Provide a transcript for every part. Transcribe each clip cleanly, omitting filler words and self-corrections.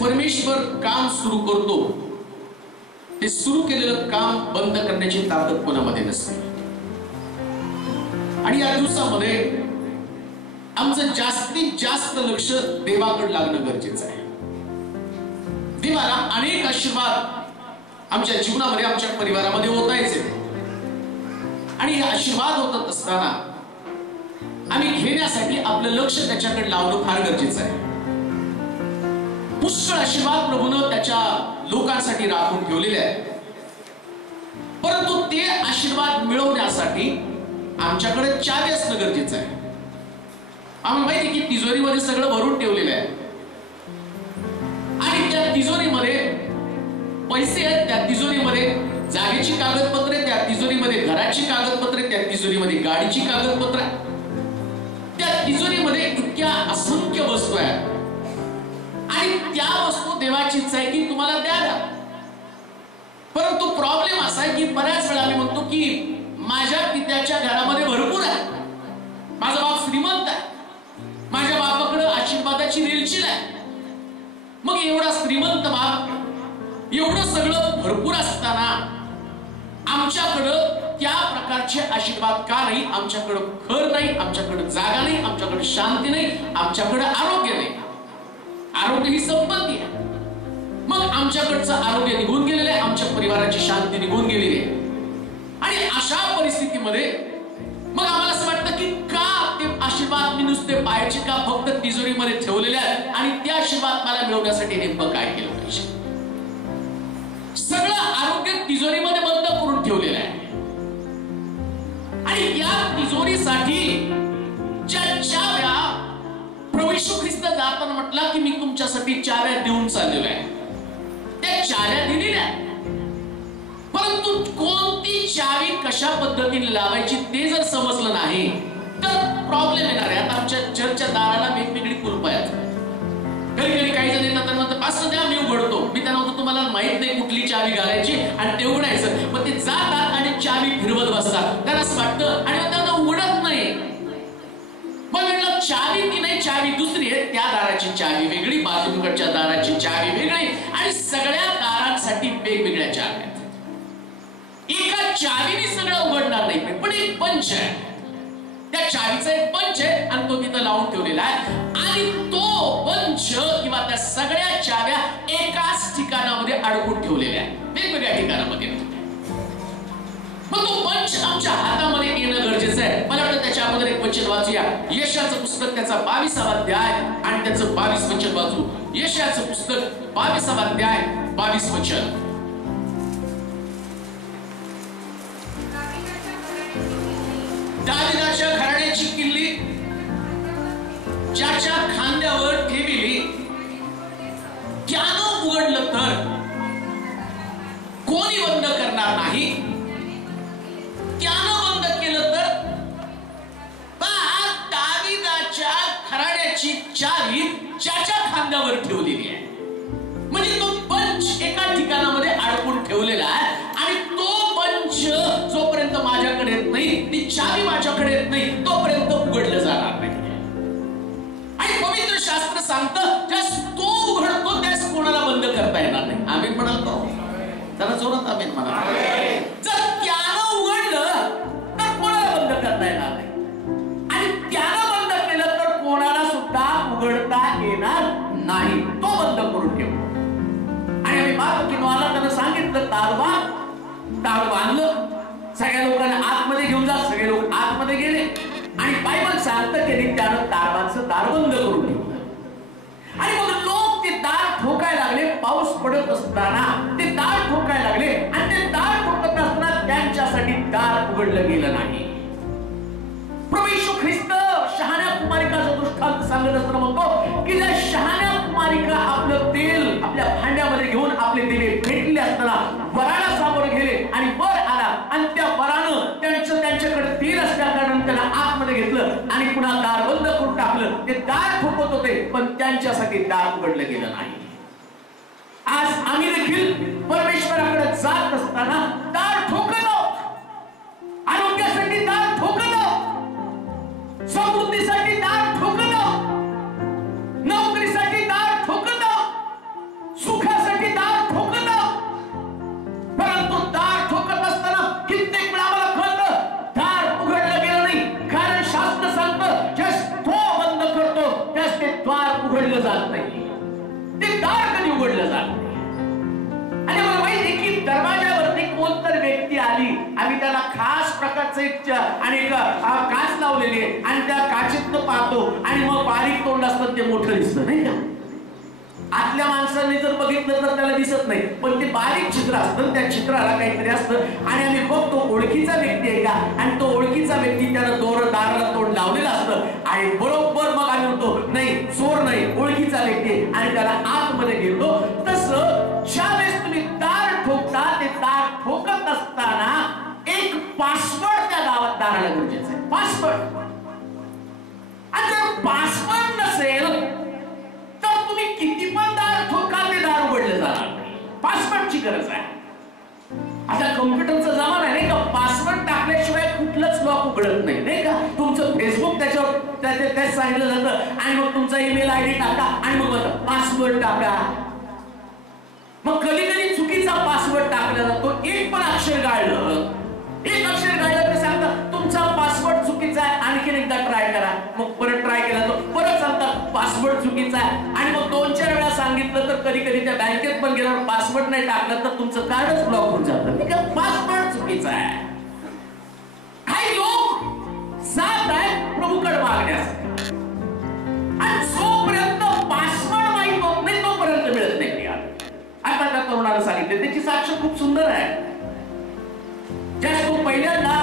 परमेश्वर काम सुरू करतो ते सुरू केलेलं काम बंद करण्याची ताकद कोणामध्ये नसते. आणि या दिवसामध्ये आमचं जास्तीत जास्त लक्ष देवाकडे लागणं गरजेचं आहे. देवाला अनेक आशीर्वाद आमच्या जीवनामध्ये आमच्या परिवारामध्ये होतायचे आणि हे आशीर्वाद होत असताना आम्ही घेण्यासाठी आपलं लक्ष त्याच्याकडे लावणं फार गरजेचं आहे. पुष्कळ आशीर्वाद प्रभूनं त्याच्या लोकांसाठी राखून ठेवलेले आहे, परंतु ते आशीर्वाद मिळवण्यासाठी आमच्याकडे चावी असणं गरजेचं आहे. आम्हाला माहिती की तिजोरीमध्ये सगळं भरून ठेवलेलं आहे आणि त्या तिजोरीमध्ये पैसे आहेत, त्या तिजोरीमध्ये जागेची कागदपत्रे, त्या तिजोरीमध्ये घराची कागदपत्रे, त्या तिजोरीमध्ये गाडीची कागदपत्रे, त्या तिजोरीमध्ये इतक्या असंख्य वस्तू आहेत आणि त्या वस्तू देवाची इच्छा आहे की तुम्हाला द्याव्या. परंतु प्रॉब्लेम असा आहे की बऱ्याच वेळा मी म्हणतो की माझ्या पित्याच्या घरामध्ये भरपूर आहे, माझा बाप श्रीमंत आहे, माझ्या बापाकडे आशीर्वादाची रेलचील आहे. मग एवढा श्रीमंत बाप, एवढं सगळं भरपूर असताना आमच्याकडं त्या प्रकारचे आशीर्वाद का नाही? आमच्याकडं घर नाही, आमच्याकडे जागा नाही, आमच्याकडे शांती नाही, आमच्याकडे आरोग्य नाही. आरोग्य ही संपत्ती आहे. मग आमच्याकडचं आरोग्य निघून गेलेलं आहे, आमच्या परिवाराची शांती निघून गेलेली आहे. आणि अशा परिस्थितीमध्ये मग आम्हाला असं वाटतं की का ते आशीर्वाद मी नुसते पाहायचे का फक्त तिजोरीमध्ये ठेवलेले आहेत आणि ते आशीर्वाद मला मिळवण्यासाठी नेमकं काय केलं पाहिजे? सगळं आरोग्य तिजोरीमध्ये बंद करून ठेवलेलं आहे आणि या तिजोरीसाठी ज्या चाव्या प्रभू येशू ख्रिस्त जाताना म्हटला की मी तुमच्यासाठी चाव्या देऊन चाललेलो आहे, त्या चाव्या दिलेल्या, परंतु कोणती चावी कशा पद्धतीने लावायची ते जर समजलं नाही तर प्रॉब्लेम येणार आहे. आता आमच्या चर्चच्या दाराला वेगवेगळी कुलपं आहेत. कधी कधी काही जण येतात म्हणतात पास्टर द्या मी उघडतो. मी त्यांना म्हणतो तुम्हाला माहित नाही कुठली चावी घालायची आणि ते उघडायचं. मग ते जातात आणि चावी फिरवत बसतात. त्यांना असं वाटतं आणि त्यांना उघडत नाही. मग म्हटलं चावी ती नाही, चावी दुसरी आहे. त्या दाराची चावी वेगळी, बाजूकडच्या दाराची चावी वेगळी आणि सगळ्या दारांसाठी वेगवेगळ्या चाव्या आहेत. एका चावीने सगळं उघडणार नाही, पण एक पंच आहे, त्या चावीचा एक पंच आहे आणि तो तिथं लावून ठेवलेला आहे आणि तो पंच किंवा त्या सगळ्या चाव्या एकाच ठिकाणामध्ये अडकून ठेवलेल्या आहेत, वेगवेगळ्या ठिकाणामध्ये. मग तो पंच आमच्या हातामध्ये येणं गरजेचं आहे. मला वाटतं त्याच्या अगोदर एक वचन वाचूया. यशाचं पुस्तक त्याचा 22वा अध्याय आणि त्याचं 22 वचन वाचू. यशाचं पुस्तक 22वा अध्याय 22 वचन. दाविदाच्या घराण्याची किल्ली ज्याच्या खांद्यावर ठेवली त्यानं उघडलं तर कोणी बंद करणार नाही. त्यानं बंद केलं तर दाविदाच्या घराण्याची चावी ज्याच्या खांद्यावर ठेवलेली आहे. म्हणजे तो पंच एका ठिकाणामध्ये अडकून ठेवलेला आहे आणि तो पंच जोपर्यंत माझ्याकडे येत नाही, ती चावी माझ्याकडे येत नाही, तोपर्यंत उघडलं जाणार नाही. आणि पवित्र शास्त्र सांगतं ज्यास तो उघडतो त्यास कोणाला बंद करता येणार नाही. आम्ही म्हणालो त्याला जोरात आम्ही म्हणा. जर त्यानं उघडलं तर कोणाला बंद करता येणार नाही आणि त्यानं बंद केलं तर कोणाला सुद्धा उघडता येणार नाही. तो बंद करून ठेवतो. आणि आम्ही पाहतो की मला त्यानं सांगितलं दार बांधलं, सगळ्या लोकांना आतमध्ये घेऊन जा. सगळे लोक आतमध्ये गेले आणि बायबल सांगतं की त्यानं दारवाचं दार बंद करून ठेवलं. आणि मग लोक ते दार ठोकायला लागले. पाऊस पडत असताना ते दार ठोकायला लागले आणि ते दार ठोकत असताना त्यांच्यासाठी दार उघडलं गेलं नाही. प्रभू येशू ख्रिस्त शहाण्या कुमारिकाचा दृष्टांत सांगत असताना म्हणतो की ज्या शहाण्या कुमारिका आपलं तेल आपल्या भांड्यामध्ये घेऊन आपले दिवे पेटले असताना वराला समोर गेले आणि वर आला आणि त्या वरानं आणि पुन्हा दार बंद करून टाकलं. ते दार ठोकत होते पण त्यांच्यासाठी दार उघडलं गेलं नाही. आज आम्ही देखील परमेश्वराकडे जात असताना दार ठोकलं, आरोग्यासाठी दार ठोकलं, समृद्धीसाठी दार ठोकलं, नोकरीसाठी दार ठोकलं, सुखासाठी दार ठोकलं. परंतु दार ठोकत असताना कित्येक वेळा मला कळतं दार उघडलं गेलं नाही. कारण शास्त्र सांगतं ज्यास तो बंद करतो त्यास ते द्वार उघडलं जात नाही. ते दार कधी उघडलं जात नाही. आणि मला माहिती आहे की दरवाजावरती कोणतर व्यक्ती आली, आम्ही त्याला खास प्रकारचं एक आणि काच लावलेली आहे आणि त्या काचेतनं पाहतो आणि मग बारीक तोंड असतं ते मोठं दिसतं नाही का. आतल्या माणसाने जर बघितलं तर त्याला दिसत नाही पण ते बारीक छिद्र असतं, त्या छिद्राला काहीतरी असतं आणि आम्ही बघतो ओळखीचा व्यक्ती आहे का. आणि तो ओळखीचा व्यक्ती त्यानं दाराला तोंड लावलेलं असतं आणि बरोबर मग आम्ही म्हणतो नाही चोर नाही ओळखीचा व्यक्ती आहे आणि त्याला आतमध्ये घेतो. तसं ज्यावेळेस तुम्ही दार ठोकता ते दार ठोकत असताना एक पासवर्ड त्या दाराला गरजेचं आहे. पासवर्ड. आणि जर पासवर्ड नसेल तर तुम्ही किती पण दार ठोका ते दार उघडलं जाणार नाही. पासवर्डची गरज आहे. आता कम्प्युटरचा जमाना आहे नाही का. पासवर्ड टाकल्याशिवाय कुठलंच लॉक उघडत नाही नाही का. तुमचं फेसबुक त्याच्यावर त्यात सांगितलं जातं आणि मग तुमचा ईमेल आयडी टाका आणि मग पासवर्ड टाका. मग कधी कधी चुकीचा पासवर्ड टाकला जातो. एक पण अक्षर गाळलं, एक अक्षर गाळलं ते सांगतात तुमचा पासवर्ड चुकीचा आहे, आणखीन एकदा ट्राय करा. मग परत ट्राय केला तर परत सांगतात पासवर्ड चुकीचा आहे आणि मग 2-4 वेळा सांगितलं तर कधी कधी त्या बँकेत पण गेल्यावर पासवर्ड नाही टाकलं तर तुमचं कार्डच ब्लॉक होऊन जातं. ठीक आहे, पासवर्ड चुकीचा आहे. काही लोक जात आहेत प्रभूकडे मागण्यासाठी आणि जोपर्यंत पासवर्ड माहित होत नाही तोपर्यंत मिळत नाही. आता त्या तरुणाला सांगितले त्याची साक्ष खूप सुंदर आहे. ज्यास तो पहिल्यांदा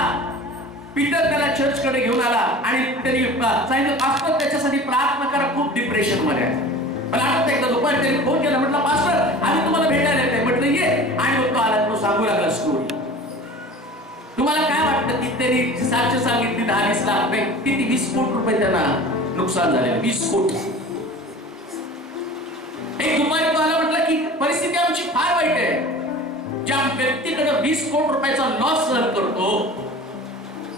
पीटर त्याला चर्चकडे घेऊन आला आणि त्यांनी सांगितलं पास्टर त्याच्यासाठी प्रार्थना करा, खूप डिप्रेशन मध्ये आहे. पण आता एकदा दुपारी त्यांनी फोन केला, म्हटलं पास्टर आम्ही तुम्हाला भेटायला येते. म्हटलं ये. आणि मग तो आला, तो सांगू लागला स्टोरी. तुम्हाला काय वाटतं की त्यांनी साक्ष सांगितली 10-20 लाख नाही किती 20 कोटी रुपये त्यांना नुकसान झाले. 20 कोटी. एक दुपारी तो आला, म्हटलं की परिस्थिती आमची फार वाईट आहे. ज्या व्यक्तीकडे 20 कोटी रुपयाचा लॉस सहन करतो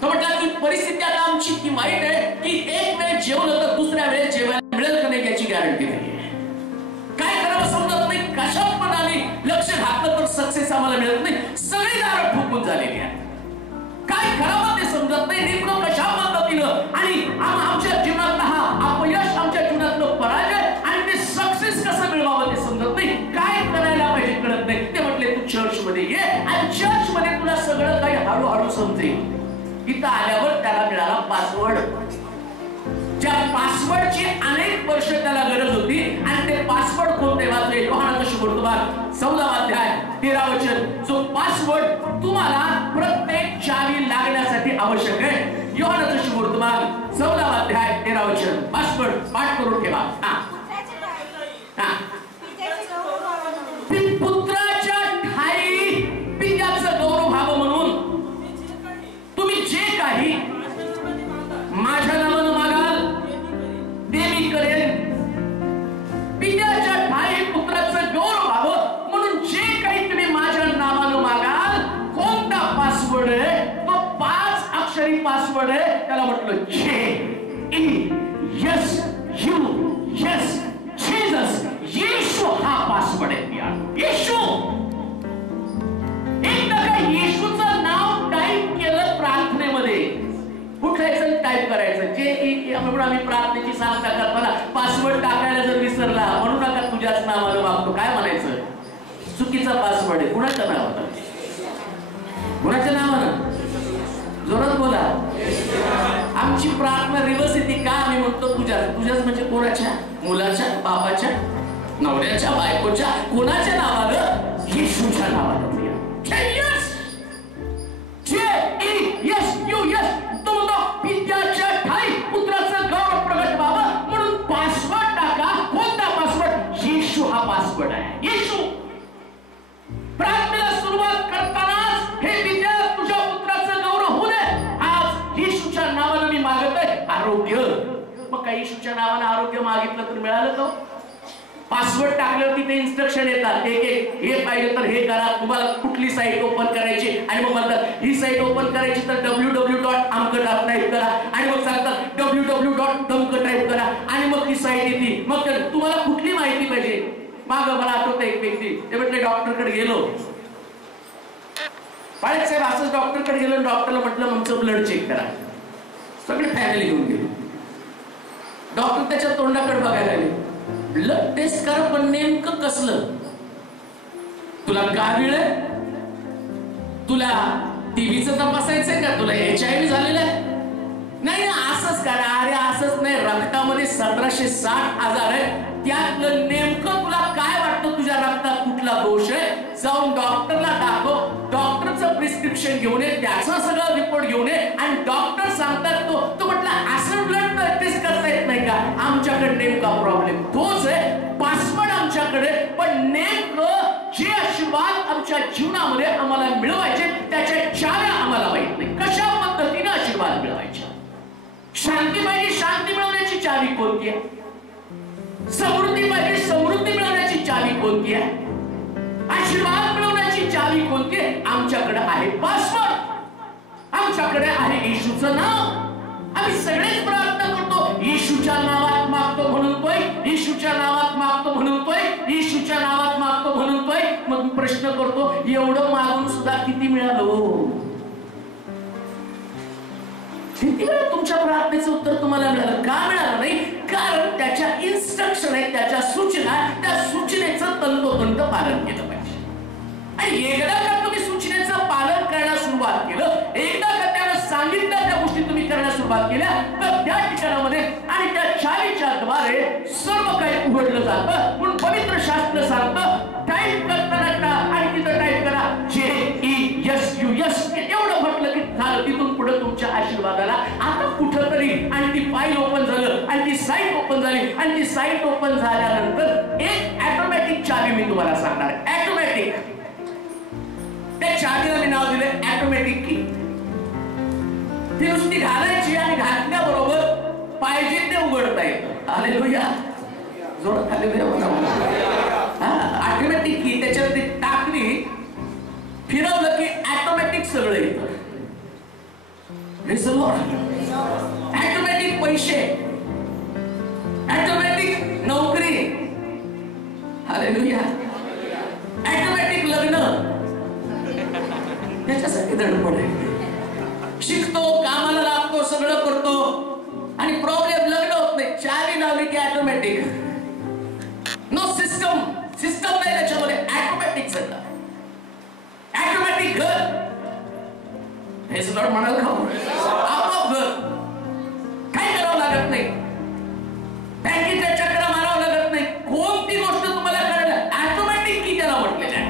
तो म्हटला की परिस्थिती आता आमची की वाईट आहे की एक वेळ जेवलं तर दुसऱ्या वेळेस जेवायला मिळेल का नाही याची गॅरंटी नाही. काय करावं समजत नाही. कशात पण आम्ही लक्ष घातलं तर सक्सेस आम्हाला मिळत नाही. सगळी दारं ठोकून झालेली आहे. काय करावं ते समजत नाही. नेमकं कशा पद्धतीनं आणि आमच्या जीवनातला हा अपयश, आमच्या जीवनातलं पराजय आणि ते सक्सेस कसं मिळवावं ते समजत नाही. काय करायला पाहिजे कळत नाही. ते म्हटले तू चर्च मध्ये ये आणि चर्च मध्ये तुला सगळं काही हळूहळू समजेल. इथं आल्यावर त्याला मिळाला पासवर्ड. ज्या पासवर्डची अनेक वर्ष त्याला गरज होती आणि ते पासवर्ड कोणते वाचले योहानाचा सुवर्तमान 14 अध्याय 13 वचन. जो पासवर्ड तुम्हाला प्रत्येक चावी लागण्यासाठी आवश्यक आहे. योहानाचा सुवर्तमान 14 अध्याय 13 वचन. पासवर्ड पाठ करून ठेवा. पुत्राच्या ठाई पित्याचं गौरव व्हावं म्हणून तुम्ही जे काही माझ्या नावानं मागाल ते मी करेन. पित्याच्या ठाई पुत्राचं गौरव व्हावं म्हणून जे काही तुम्ही माझ्या नावानं मागाल. कोणता पासवर्ड आहे तो 5 अक्षरी पासवर्ड आहे. त्याला म्हटलं JESUS जीसस. येशू हा पासवर्ड आहे. येशू. एकदा का येशूचं नाव टाईप केलं प्रार्थनेमध्ये. कुठल्याचं टाईप करायचं जे आम्ही प्रार्थनेची सांगता करताना पासवर्ड टाकायला जर विसरला म्हणू नका तुझ्याच नावानं मागतो. काय म्हणायचं चुकीचा पासवर्ड आहे. कुणाच्या नावानं? कुणाच्या नावानं? जोरात बोला. आमची प्रार्थना रिवर्स येते का? आम्ही म्हणतो तुझ्याच म्हणजे कोणाच्या? मुलाच्या, बाबाच्या, नवऱ्याच्या, बायकोच्या, कोणाच्या नावानं? येशूच्या नावानं. पित्याच्या ठाई पुत्राचं गौरव प्रगट व्हावं म्हणून पासवर्ड टाका. कोणता पासवर्ड? येशू हा पासवर्ड आहे. येशू. प्रार्थनेला सुरुवात करतानाच हे विद्या तुझ्या पुत्राचं गौरव होऊ दे. आज येशूच्या नावानं मी मागत आहे. आरोग्य. मग काही येशूच्या नावाने आरोग्य मागितलं तर मिळालं का? पासवर्ड टाकल्यावरती ते इन्स्ट्रक्शन येतात, एक हे पाहिजे तर हे करा, तुम्हाला कुठली साईट ओपन करायची, आणि मग म्हणतात ही साईट ओपन करायची तर www.amk टाईप करा, आणि मग सांगतात www.amk टाईप करा, आणि मग ती साईट येते. मग तुम्हाला कुठली माहिती पाहिजे? मागं मला आठवतं एक व्यक्ती, ते म्हटले डॉक्टरकडे गेलो, पाळत साहेब असंच डॉक्टरकडे गेलो, डॉक्टरला म्हटलं आमचं ब्लड चेक करा. सगळी फॅमिली घेऊन गेलो. डॉक्टर त्याच्या तोंडाकडे बघायला लागले, ब्लड टेस्ट करा पण नेमकं कसलं? तुला कावीळ आहे? तुला टीबीचं तपासायचंय का? तुला HIV झालेलं आहे? नाही ना, असंच करा. अरे असंच नाही, रक्तामध्ये 1760 आजार आहे, त्यातलं नेमकं तुला काय वाटतं तुझ्या रक्तात कुठला दोष आहे? जाऊन डॉक्टरला दाखव, डॉक्टरचं प्रिस्क्रिप्शन घेऊन ये, त्याचा सगळं रिपोर्ट घेऊन ये, आणि डॉक्टर सांगतात तो म्हटलं असं ब्लड टेस्ट करता येत नाही का? आमच्याकडे नेमका प्रॉब्लेम तोच आहे, पासवर्ड आमच्याकडे, पण नेमकं जे आशीर्वाद आमच्या जीवनामध्ये आम्हाला मिळवायचे त्याच्या चाव्या आम्हाला माहित नाही. कशा पद्धतीने आशीर्वाद मिळवायचे? शांती पाहिजे, शांती मिळवण्याची चावी कोणती आहे? समृद्धी पाहिजे, समृद्धी मिळवण्याची चावी कोणती आहे? आशीर्वाद मिळवण्याची चावी कोणती आहे? आमच्याकडे आहे पासवर्ड, आमच्याकडे आहे येशूचं नाव. आम्ही सगळेच प्रार्थना करतो, येशूच्या नावात मागतो म्हणतोय, येशूच्या नावात मागतो म्हणतोय, येशूच्या नावात मागतो म्हणतोय. मग प्रश्न करतो, एवढं मागून सुद्धा किती मिळालं? किती वेळा तुमच्या प्रार्थनेचं उत्तर तुम्हाला मिळालं? का मिळालं नाही? कारण त्याच्या इन्स्ट्रक्शन आहेत, त्याच्या सूचना, त्या सूचनेचं तंतोतंत पालन केलं पाहिजे. आणि एकदा का तुम्ही सूचनेचं पालन करण्यास सुरुवात केलं, एकदा का त्यानं सांगितलं त्या गोष्टी तुम्ही करण्यास सुरुवात केल्या, तर त्या ठिकाणामध्ये आणि त्या चावीच्या द्वारे सर्व काही उघडलं जातं. म्हणून पवित्र शास्त्र सांगतं, टाईप करताना आणि तिथं टाईप करा JESUS. एवढं म्हटलं की झालं, तिथून पुढे तुमच्या आशीर्वादाला आता कुठं तरी, आणि ती फाईल ओपन झालं, आणि ती साईट ओपन झाली, आणि ती साईट ओपन झाल्यानंतर एक ऑटोमॅटिक चावी मी तुम्हाला सांगणार. ऑटोमॅटिक, त्या चावीला मी नाव दिले ऑटोमॅटिक की. ती नुसती घालायची, आणि घातल्याबरोबर पाहिजे ते उघडता येतं. हालेलुया, जोरात हालेलुया. ऑटोमॅटिक की, त्याच्यावरती टाकली, फिरवलं की ऑटोमॅटिक सगळं येतं. ऑटोमॅटिक पैसे, ऑटोमॅटिक नोकरी, हालेलुया, ऑटोमॅटिक लग्न. त्याच्यासाठी धडपड आहे. शिकतो, कामाला लागतो, सगळं करतो, आणि प्रॉब्लेम लग्न होत नाही. चावी लावली की ऑटोमॅटिक. नो सिस्टम, सिस्टम नाही त्याच्यामध्ये, ऑटोमॅटिक सगळं. ऑटोमॅटिक घर, हे सुद्धा म्हणाल का? आपोआप घर, काही करावं लागत नाही, बँकेच्या चक्रा मारावं लागत नाही, कोणती गोष्ट तुम्हाला करायला ऑटोमॅटिक की त्याला म्हटलेलं आहे.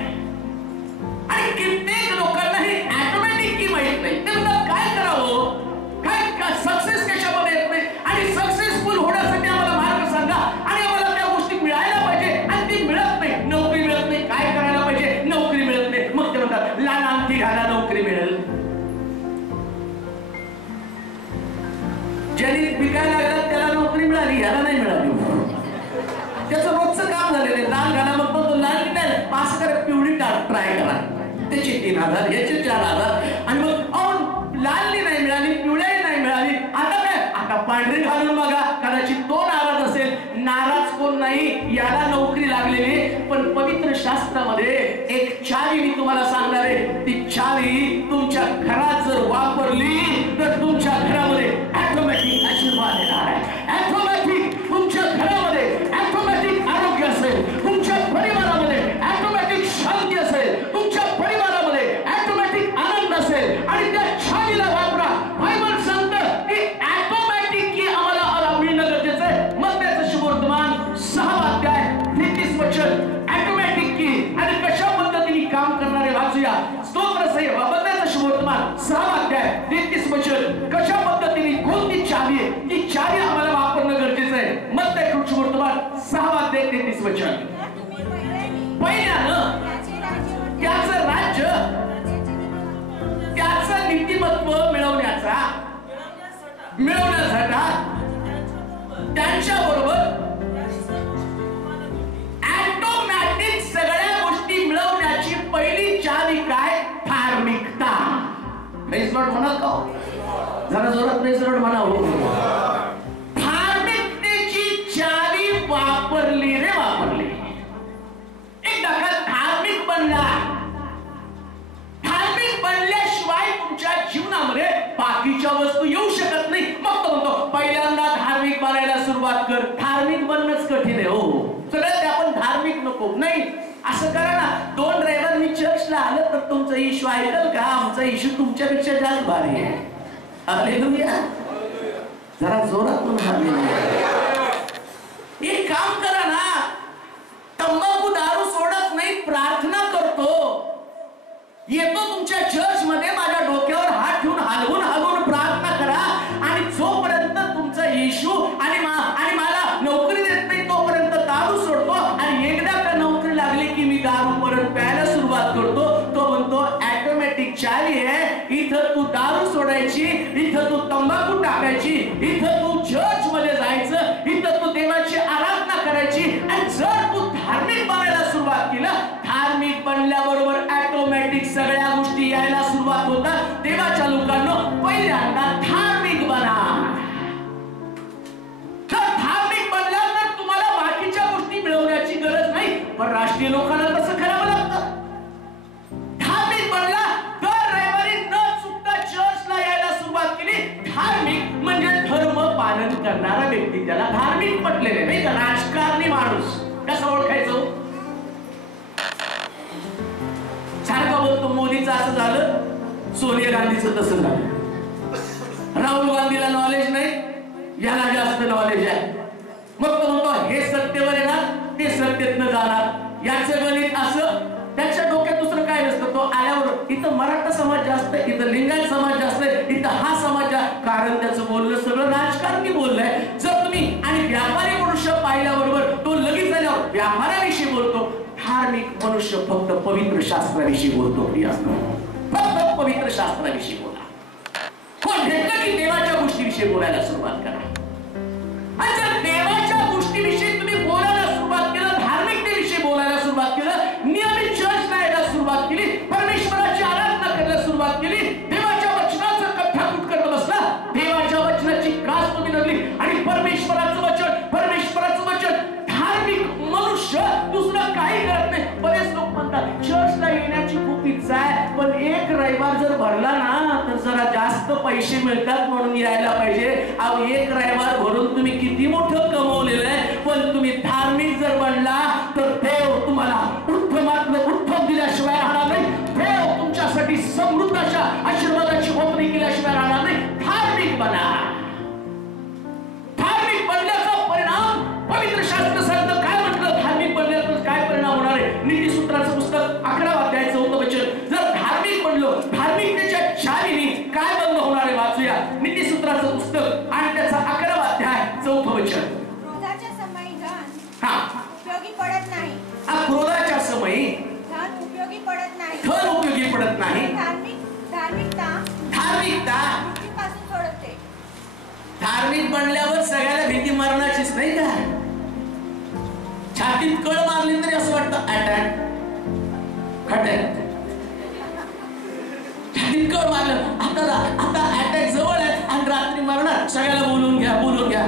आणि कित्येक लोकांना ही ऑटोमॅटिक की माहित नाही. ते म्हणतात काय करावं, काय सक्सेस कशामध्ये येत नाही, आणि सक्सेसफुल होण्यासाठी आम्हाला मार्ग सांगा, आणि आम्हाला त्या गोष्टी मिळायला पाहिजे, आणि ती मिळत नाही. नोकरी मिळत नाही, काय करायला पाहिजे, नोकरी मिळत नाही. मग ते म्हणतात लहान आणखी घाला, नोकरी मिळेल. ज्यांनी विकायला लागला त्याला नोकरी मिळाली, ह्याला नाही मिळाली. त्याचं रोजचं काम झालेलं आहे. लाल घाला, मग तो लाल नाही, पास करा, पिवळी ट्राय करा, त्याचे 3000, याचे 4000, आणि मग लालनी नाही मिळाली, पिवळ्याही नाही मिळाली, आता काय, आता पांढरी घालून बघा. कदाचित तो नाराज असेल, नाराज कोण नाही, याला नोकरी लागलेली. पण पवित्र शास्त्रामध्ये एक चावी मी तुम्हाला सांगणार आहे. ती चावी तुमच्या घरात जर वापरली तर तुमच्या घरामध्ये ऑटोमॅटिक आशीर्वाद येणार आहे. ऑटोमॅटिक तुमच्या घरामध्ये ऑटोमॅटिक आरोग्य असेल, तुमच्या परिवारामध्ये ऑटोमॅटिक शांती असेल, तुमच्या परिवारामध्ये ऑटोमॅटिक आनंद असेल, आणि त्या चावीला वापरा. बायबल सांगतं की ऑटोमॅटिक की आम्हाला मिळणं गरजेचं आहे. मत्तेचं शुभवर्तमान 6 अध्याय 33 वचन, ऑटोमॅटिक की आणि कशा पद्धतीने काम करणारे वाचूया. स्तोत्र सही मत्तेचं शुभवर्तमान मिळवण्यासाठी त्यांच्या बरोबर ऑटोमॅटिक सगळ्या गोष्टी मिळवण्याची पहिली चावी काय? धार्मिकता. प्रेज लॉर्ड म्हणा का? जरा जोरात प्रेज लॉर्ड म्हणा. धार्मिकतेची चावी वापरली रे वापरली. एकदा का धार्मिक बनला, धार्मिक बनल्याशिवाय तुमच्या जीवनामध्ये बाकीच्या वस्तू येऊ शकत नाही. मग तो म्हणतो पहिल्यांदा धार्मिक बनायला सुरुवात कर. धार्मिक बनणंच कठीण आहे. हो सगळं ते आपण धार्मिक नको नाही. असं करा ना, 2 ड्रायव्हर चर्चला आलं तर तुमचं इशू ऐकल का? आमचा इशू तुमच्यापेक्षा जास्त भारी आहे. हालेलुया. जरा जोरात म्हणून हालेलुया. एक काम करा ना, तंबाखू दारू सोडत नाही, प्रार्थना करतो, येतो तुमच्या चर्च मध्ये, माझ्या डोक्यावर हात ठेवून हलवून हलवून प्रार्थना करा. आणि जोपर्यंत तुमचा इशू आणि मला नोकरी देत नाही तोपर्यंत दारू सोडतो. आणि एकदा का नोकरी लागली की मी दारू परत प्यायला सुरुवात करतो. तो म्हणतो ऑटोमॅटिक चावी आहे. इथं तू दारू सोडायची, इथं तू तंबाखू टाकायची, इथं तू चर्च मध्ये जायचं, इथं तू देवाची आराधना करायची. आणि जर तू धार्मिक बनायला सुरुवात केलं, धार्मिक बनल्याबरोबर ऑटोमॅटिक सगळ्या गोष्टी यायला सुरुवात होतात. देवाच्या लोकांना पहिल्यांदा धार्मिक बना. तर धार्मिक बनला तर तुम्हाला बाकीच्या गोष्टी मिळवण्याची गरज नाही, पण राष्ट्रीय लोकांना तसं करावं लागतं. धार्मिक बनला तर रविवारी न चुकता चर्चला यायला सुरुवात केली. धार्मिक म्हणजे धर्म पालन करणारा व्यक्ती, त्याला धार्मिक म्हटलेले नाही. राजकारणी माणूस कसं ओळखायचं? सारखं बोलतो मोदीचं असं झालं, सोनिया गांधीचं तसं झालं, राहुल गांधीला नॉलेज नाही, याला जास्त नॉलेज आहे. मग तो म्हणतो हे सत्तेवर येणार, ते सत्तेतनं जाणार, याचं गणित असं. त्याच्या डोक्यात दुसरं काय नसतं. तो आल्यावर इथं मराठा समाज जास्त, इथं लिंगायत समाज जास्त, इथं हा समाज, कारण त्याचं बोलणं सगळं राजकारणी बोललंय. जर तुम्ही आणि व्यापारी मनुष्य पाहिल्याबरोबर तो लगेच झाल्यावर व्यापाराविषयी बोलतो. धार्मिक मनुष्य फक्त पवित्र शास्त्राविषयी बोलतो. फक्त पवित्र शास्त्राविषयी बोला. कोण भेटलं की देवाच्या गोष्टीविषयी बोलायला सुरुवात करा. आणि जर देवाच्या गोष्टीविषयी तुम्ही बोलायला सुरुवात केलं, धार्मिकतेविषयी बोलायला सुरुवात केलं, नियमित चर्चला यायला सुरुवात केली, परमेश्वराची आराधना करायला सुरुवात केली, देवाच्या वचनाचं कथाकूट करत बसला, देवाच्या वचनाची कास तुम्ही धरली आणि परमेश्वराचं वचन, धार्मिक मनुष्य दुसरं काही करत नाही. बरेच लोक म्हणतात चर्चला येण्याची खूप इच्छा आहे, पण एक रविवार जर भरला ना तर जरा जास्त पैसे मिळतात म्हणून यायला पाहिजे. अहो एक रविवार भरून तुम्ही किती मोठं कमवलेलं आहे, पण तुम्ही धार्मिक जर बनला तर देव तुम्हाला उत्तम दिल्याशिवाय राहणार नाही. देव तुमच्यासाठी समृद्ध अशा आशीर्वादाची ओपनिंग केल्याशिवाय राहणार नाही. धार्मिक बना. धार्मिक बनल्याचा परिणाम पवित्र शास्त्र सांगतं. काय म्हटलं धार्मिक बनल्याचं काय परिणाम होणार आहे? नीतिसूत्राचं पुस्तक 11 अध्याय 4 वचन. जर धार्मिक बनलो, धार्मिकतेच्या चावीने काय बंद होणार आहे? वाचूया नीतिसूत्राचं पुस्तक आणि त्याचा 11 अध्याय 4 वचन. क्रोधाच्या समयी धन उपयोगी पडत नाही. क्रोधाच्या समयी धन उपयोगी पडत नाही. धन उपयोगी पडत नाही. धार्मिकता मृत्यूपासून सोडवते. धार्मिक बनल्यावर सगळ्याला भीती मरणाचीच नाही का? छातीत कळ मारली तरी असं वाटतं अटॅक अटॅक. छातीत कळ मारलं, आता अटॅक जवळ आहे आणि रात्री मरणार. सगळ्याला बोलून घ्या.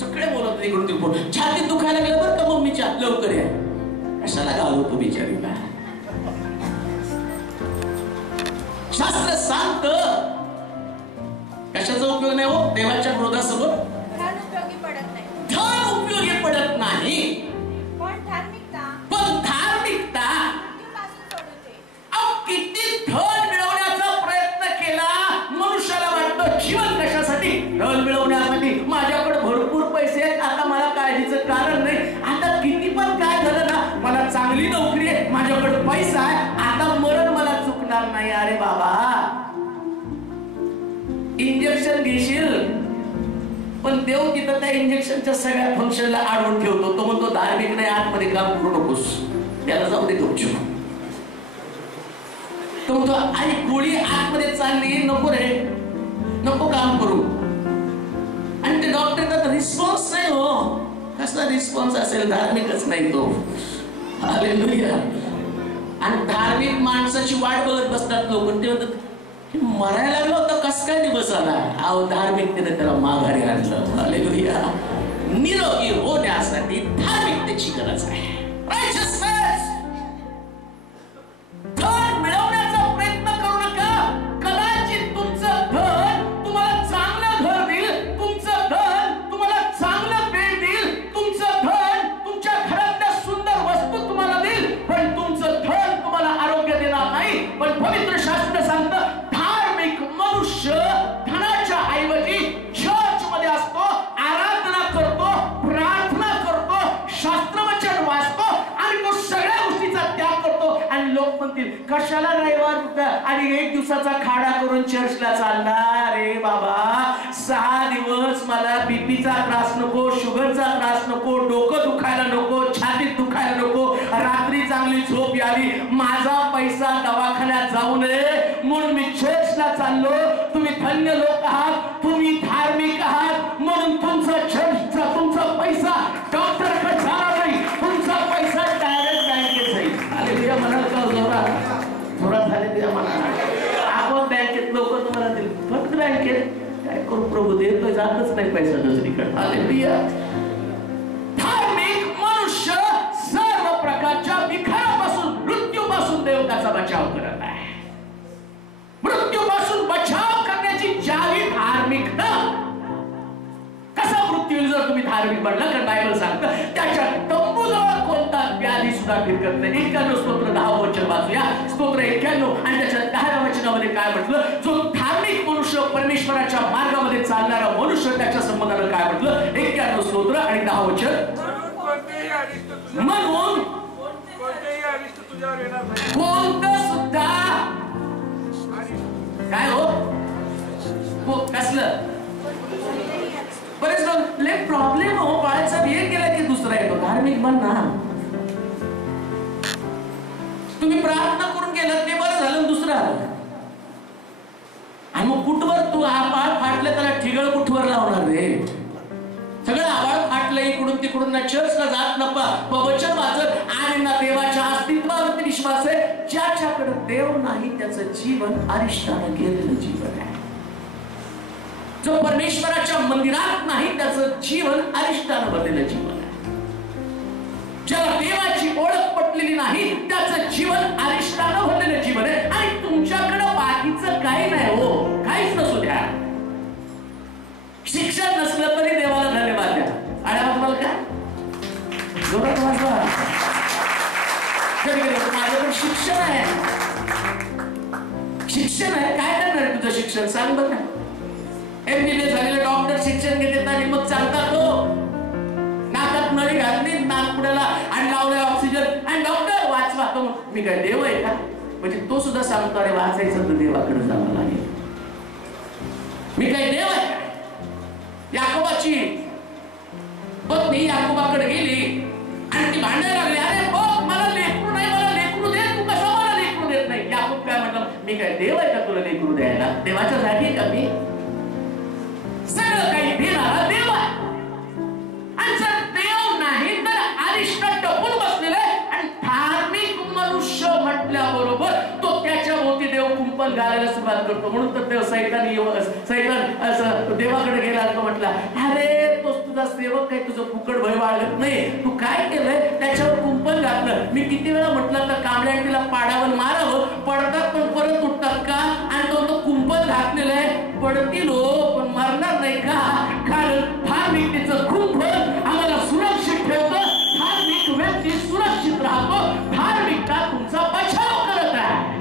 सगळे बोलत इकडून तिकडून. छातीत दुखायला लागलं बरं का मम्मीच्या, लवकर या. कशाला घालवतो बिचारीला? शास्त्र सांगतं कशाचा उपयोग नाही हो देवाच्या क्रोधासमोर? धन उपयोगी पडत नाही. धन उपयोगी पडत नाही, पण धार्मिकता मृत्यूपासून सोडवते. अहो किती धन मिळवण्याचा प्रयत्न केला, मनुष्याला वाटतं जीवन कशासाठी? धन मिळवण्यासाठी. माझ्याकडे भरपूर पैसे आहेत, आता मला काळजीचं कारण नाही. आता किती पण काय झालं ना, मला चांगली नोकरी आहे, माझ्याकडे पैसा आहे, आता मरण मला चुकणार नाही. अरे बाबा इंजेक्शन घेशील, पण देव तिथं त्या इंजेक्शनच्या सगळ्या फंक्शनला आडवून ठेवतो. तो म्हणतो धार्मिक नाही, आतमध्ये काम करू नकोस, त्याला जाऊ दे गपचूप. तो म्हणतो आई गोळी आतमध्ये चालली नको रे. नको काम करू. आणि ते डॉक्टरचा रिस्पॉन्स नाही हो. कसा रिस्पॉन्स असेल? धार्मिकच नाही तो. हालेलुया. आणि धार्मिक माणसाची वाट बघत बसतात लोक. ते म्हणतात मरायला लागलो होता कस काय दिवस आला. अहो धार्मिकतेने त्याला माघारी आणलं. हालेलुया. निरोगी होण्यासाठी धार्मिकतेची गरज आहे. रायचियसनेस. धन मिळवण्याचा प्रयत्न करू नका. कदाचित तुमचं धन तुम्हाला चांगलं घर देईल. तुमचं धन तुम्हाला चांगलं बेड देईल. तुमचं धन तुमच्या घरातल्या सुंदर वस्तू तुम्हाला देईल. पण तुमचं धन तुम्हाला आरोग्य देणार नाही. पण पवित्र शास्त्र सांगतं धार्मिक मनुष्य धनाच्या ऐवजी चर्च मध्ये असतो, आराधना करतो, प्रार्थना करतो, शास्त्रवचन वाचतो आणि तो सगळ्या गोष्टीचा त्याग करतो. आणि लोक म्हणतील कशाला रविवार आणि एक दिवसाचा खाडा करून चर्चला चालला. अरे बाबा 6 दिवस मला बीपीचा त्रास नको, शुगरचा त्रास नको, डोकं दुखायला नको, छातीत दुखायला नको, रात्री चांगली झोप यावी, माझा पैसा दवाखान्यात जाऊ नये म्हणून मी चर्चला चाललो. तुम्ही धन्य लोक आहात, तुम्ही धार्मिक आहात म्हणून तुमचा चर्चचा तुमचा पैसा डॉक्टरकडे जाणार नाही. तुमचा पैसा डायरेक्ट बँकेत जाईल. हालेलुया. म्हणाल का जोरात हालेलुया म्हणा. आपण बँकेत लोक तुम्हाला दिल फक्त बँकेत काय करू प्रभू देतोय जातच नाही पैसा दुसरीकडे. हालेलुया. धार्मिक मनुष्य सर्व प्रकारच्या विकारापासून मृत्यूपासून देव त्याचा बचाव करत आहे. मृत्यूपासून बचाव करण्याची ज्यावी धार्मिकता. कसा मृत्यू जर तुम्ही धार्मिक बनला कारण बायबल सांगतं त्याच्या तंबूजवळ कोणता व्याधी सुद्धा फिरकत नाही. 91 स्तोत्र 10 वचन वाचूया. स्तोत्र 91 आणि त्याच्या 10व्या वचनामध्ये काय म्हटलं? जो धार्मिक मनुष्य परमेश्वराच्या मार्गामध्ये चालणारा मनुष्य त्याच्या संबंधानं काय म्हटलं? 91 स्तोत्र आणि 10 वचन. म्हणून कोणतं सुद्धा काय हो कसलं बरेच लय प्रॉब्लेम हो. बाळाचा बिहे केला की दुसरा येतो. धार्मिक बन ना. तुम्ही प्रार्थना करून गेलात ते बरं झालं दुसरं आलं. आणि मग कुठवर तू आबाळ फाटलं त्याला ठिगळ कुठवर लावणार रे. सगळं आबाळ फाटलं इकडून तिकडून. ना चर्चला जात नपा वचन वाचत आणि ना देवाच्या अस्तित्वावरती विश्वास आहे. ज्याच्याकडे देव नाही त्याचं जीवन अरिष्टानं गेलेलं जीवन आहे. जो परमेश्वराच्या मंदिरात नाही त्याचं जीवन अरिष्टानं भरलेलं जीवन आहे. ज्याला देवाची ओळख पटलेली नाही त्याचं जीवन अरिष्टानं भरलेलं जीवन आहे. आणि तुमच्याकडे बाकीचं काही नाही हो. काहीच नसू द्या. शिक्षण नसलं तरी देवाला धन्यवाद द्या. आणि तुम्हाला काय जोरात वाजवा. माझ्याकडे शिक्षण आहे. शिक्षण आहे काय करणार तुझं शिक्षण सांग बघ ना. MBBS झालेले डॉक्टर शिक्षण घेतात आणि मग चालतात हो. नाकात नळी घातली नाकपुड्याला आणि लावलाय ऑक्सिजन आणि डॉक्टर वाचवा. तो मी काय देव आहे का? म्हणजे तो सुद्धा सांगतो अरे वाचायचं तर देवाकडे जावं लागेल. मी काय देव आहे? याकोबाची पत्नी याकोबाकडे गेली आणि ती भांडायला लागली. अरे बघ मला लेकरू नाही, मला लेकरू दे. तू कसं मला लेकरू देत नाही? याकोब काय म्हणलं मी काय देव आहे का तुला लेकरू द्यायला? देवाच्या जागी का मी? सगळं काही देणारा देव आहे. आणि जर देव नाही तर अरिष्ट टपून बसलेला आहे. आणि धार्मिक मनुष्य म्हटल्याबरोबर तो त्याच्या भोवती देव कुंपण घालायला सुरुवात करतो. म्हणून तर देव सैतान असं देवाकडे गेला तो म्हटला अरे तोच तुझा सेवक आहे, तुझं फुकट भय वाढत नाही, तू काय केलंय? त्याच्यावर कुंपण घातलं. मी किती वेळा म्हटलं तर कांबळ्या तिला पाडावर मारावं, पडतात पण परत उठतात का? आणि तो कुंपण घातलेलं आहे. पडतील हो पण मरणार नाही का? कारण धार्मिकतेचं कुंपण आम्हाला सुरक्षित ठेवतं. धार्मिक व्यक्ती सुरक्षित राहतो. धार्मिकता तुमचा बचाव करत आहे.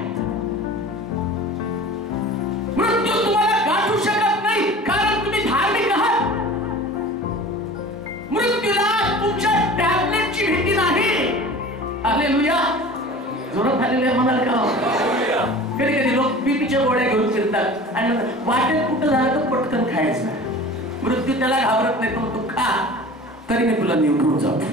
मृत्यू तुम्हाला गाठू शकत नाही कारण तुम्ही धार्मिक आहात. मृत्यूला तुमच्या टॅबलेटची भीती नाही. हालेलुया. जोरात हालेलुया म्हणाल का? कधी कधी लोक बीपीच्या गोळ्या घेऊन फिरतात आणि वाटेत कुठं झालं तर पटकन खायचं. मृत्यू त्याला घाबरत नाही. पण तू खा तरी मी तुला निवडून जातो.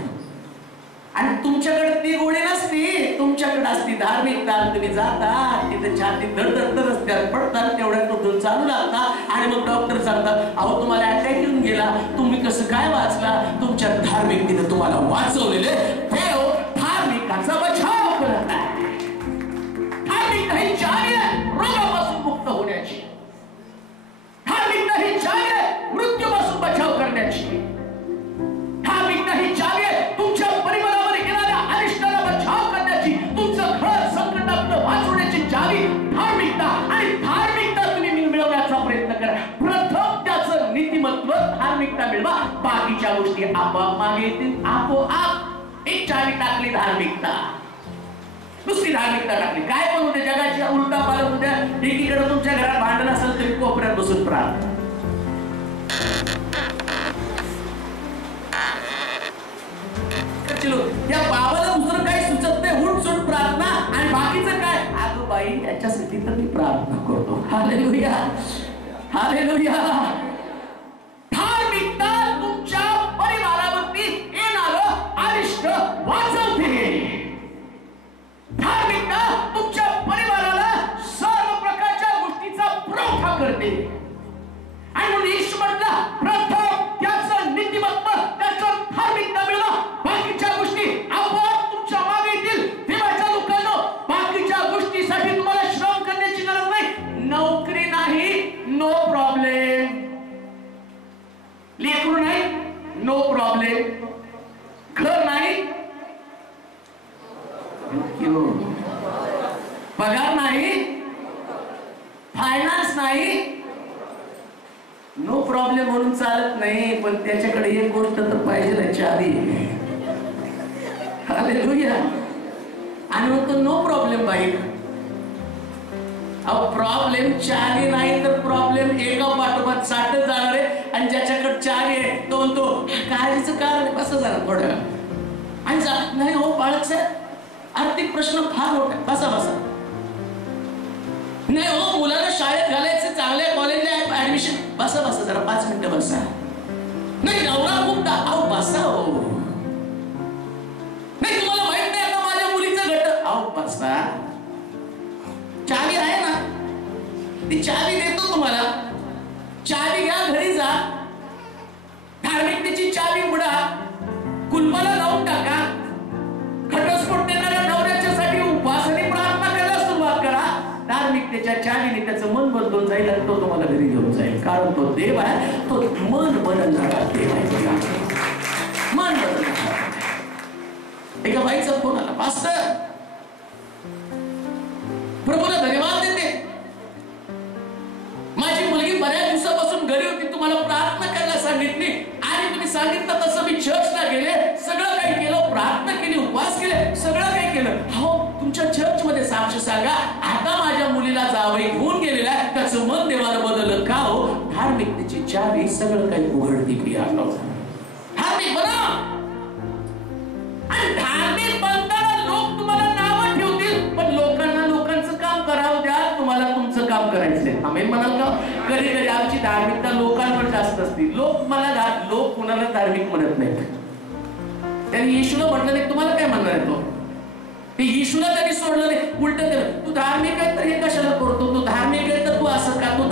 आणि तुमच्याकडे ती गोळी नसती, तुमच्याकडे असती धार्मिकता. तुम्ही जाता तिथे छाती धडधड रस्त्यात पडतात, तेवढ्यात कुठून चालू लागता आणि मग डॉक्टर सांगतात अहो तुम्हाला अटॅक येऊन गेला, तुम्ही कसं काय वाचला? तुमच्या धार्मिकतेने तुम्हाला वाचवलेले. देव धार्मिकाचा बचाव करत आहे. धार्मिकता ही चावी आहे रोगापासून मुक्त होण्याची. धार्मिकता ही चावी आहे मृत्यूपासून बचाव करण्याची. धार्मिकता ही चावी आहे तुमच्या परिवारामध्ये येणाऱ्या अनिष्टाला बचाव करण्याची. तुमचं घर संकटातून वाचवण्याची चावी धार्मिकता. आणि धार्मिकता तुम्ही मिळवण्याचा प्रयत्न करा. प्रथम त्याचं नीतिमत्व धार्मिकता मिळवा, बाकीच्या गोष्टी आपोआप मागे येतील. आपोआप एक चावी टाकली धार्मिकता, दुसरी धार्मिकता टाकली. काय पण होते जगाची उलटा पालट होत्या. एकीकडे तुमच्या घरात भांडण असेल तरी कोपऱ्यात बसून प्रार्थना. या बाबाला दुसरं काही सुचत नाही, हुट सुट प्रार्थना. आणि बाकीचं काय? अगं बाई याच्यासाठी तर मी प्रार्थना करतो. Hallelujah, hallelujah. धार्मिकता तुमच्या परिवारावरती येणारं अरिष्ट वाचवते. धार्मिकता तुमच्या परिवाराला सर्व प्रकारच्या गोष्टीचा पुरवठा करते. आणि म्हणून येशू म्हटला प्रथम त्याचं नीतिमत्व, त्याचं धार्मिकता मिळवा, बाकीच्या गोष्टी आपोआप तुमच्या मागे येतील. देवाच्या लोकांनो, बाकीच्या गोष्टीसाठी तुम्हाला श्रम करण्याची गरज नाही. नोकरी नाही, नो प्रॉब्लेम. लेकरू नाही, नो प्रॉब्लेम. घर नाही, पगार नाही, फायनान्स नाही, नो प्रॉब्लेम म्हणून चालत नाही. पण त्याच्याकडे एक गोष्ट तर पाहिजे ना, चावी. हालेलुया. आणि म्हणतो नो प्रॉब्लेम बाई. अहो प्रॉब्लेम चावी नाही तर प्रॉब्लेम एका पाठोपाठ साठत जाणार आहे. आणि ज्याच्याकडे चावी आहे तो म्हणतो काळजीचं कारण कसं झालं थोडं. आणि नाही हो बाळक साहेब, आर्थिक प्रश्न फार मोठा. बसा बसा. नाही हो मुलाला शाळेत घालायचं, चांगल्या कॉलेजला ऍडमिशन. बसा बसा जरा 5 मिनिटं बसा. नाही नवरा खूप अहो बसा हो. नाही तुम्हाला माहित नाही का माझ्या मुलीचं घट. अहो बसा. चावी आहे ना, ती चावी देतो तुम्हाला. चावी घ्या, घरी जा, धार्मिकतेची चावी उघडा, कुलपाला लावून टाका. घटस्फोट देणाऱ्या नवऱ्याच्यासाठी उपवास आणि प्रार्थना करायला सुरुवात करा. धार्मिकतेच्या चावीने त्याचं मन बदलून जाईल आणि तो तुम्हाला घरी घेऊन जाईल. कारण तो देव आहे, तो मन बदलणारा देव आहे. मन बदलणारा. एका बाईचा फोन आला, पास्टर प्रभूला धन्यवाद देते, माझी मुलगी बऱ्याच दिवसापासून घरी होती, तुम्हाला प्रार्थना करायला सांगितली आणि तुम्ही सांगितलं तसं मी चर्चला गेले, सगळं काही केलं, प्रार्थना केली, उपवास केले, सगळं काही केलं. हो तुमच्या चर्च मध्ये साक्ष सांगा, आता माझ्या मुलीला जावई घेऊन गेलेला आहे, त्याचं मन देवाला बदललं का हो? धार्मिकतेची चावी सगळं काही उघडती क्रिया. धार्मिक बना. आणि धार्मिक बनताना लोक तुम्हाला नावं ठेवतील, पण लोकांना लोकांचं काम करावं द्या, तुम्हाला तुमचं काम करायचंय. आम्ही म्हणाल का? कधी कधी आमची धार्मिकता लोकांवर जास्त असते. लोक कुणाला धार्मिक म्हणत नाहीत. त्यांनी येशूला म्हटलं नाही, तुम्हाला काय म्हणणार आहे तो? ते येशूला त्यांनी सोडलं नाही, उलट तू धार्मिक आहे तर हे कशाला करतो? तू धार्मिक आहे तर तू असं का? तू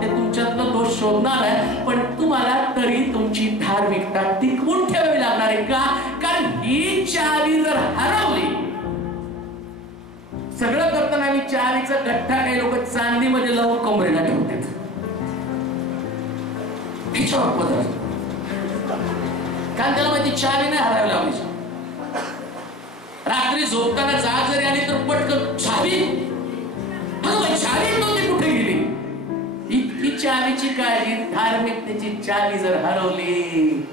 ते तुमच्यातला दोष शोधणार आहे, पण तुम्हाला तरी तुमची धार्मिकता टिकवून ठेवावी लागणार आहे का? कारण ही चावी जर हरवली, सगळं करताना आम्ही चावीचा गठ्ठा काही लोक चांदीमध्ये लावून कमरेला ठेवतात. कारण त्याला माहिती चावी नाही हरायला लावायची. रात्री झोपताना जाग जरी आली तर पटकन चावी, चावी नव्हती कुठे गेली. इतकी चावीची काळजी. धार्मिकतेची चावी जर हरवली,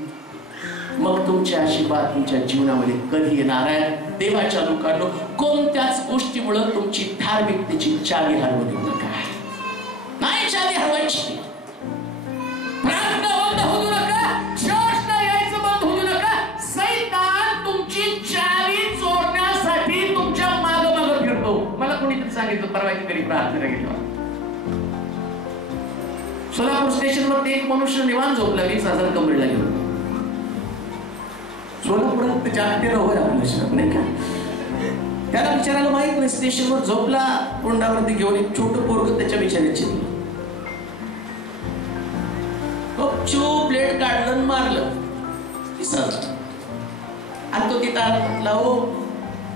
मग तुमचे आशीर्वाद तुमच्या जीवनामध्ये कधी येणार आहे? देवाच्या लोकांनो, कोणत्याच गोष्टीमुळे तुमची धार्मिकतेची चावी हरवू देऊ नका. नाही चावी हरवायची. प्रार्थना बंद होऊ नका, चर्चला यायचं बंद होऊ नका. सैतान तुमची चावी चोरण्यासाठी तुमच्या मागं मागं फिरतो. मला कोणीतरी सांगितलं परवा घरी प्रार्थना गेलो, सोलापूर स्टेशनवर एक मनुष्य निवांत झोपला, 20,000 कमरेला घेऊन सोलापुरात जागते रवय आपलं शहर नाही का. त्याला बिचारायला माहित नाही, स्टेशनवर झोपला, तोंडावरती घेऊन एक छोटं पोरग त्याच्या बिचारायचे गपचूप प्लेट काढलं मारलं 30,000. आणि तो तिथं म्हटला, हो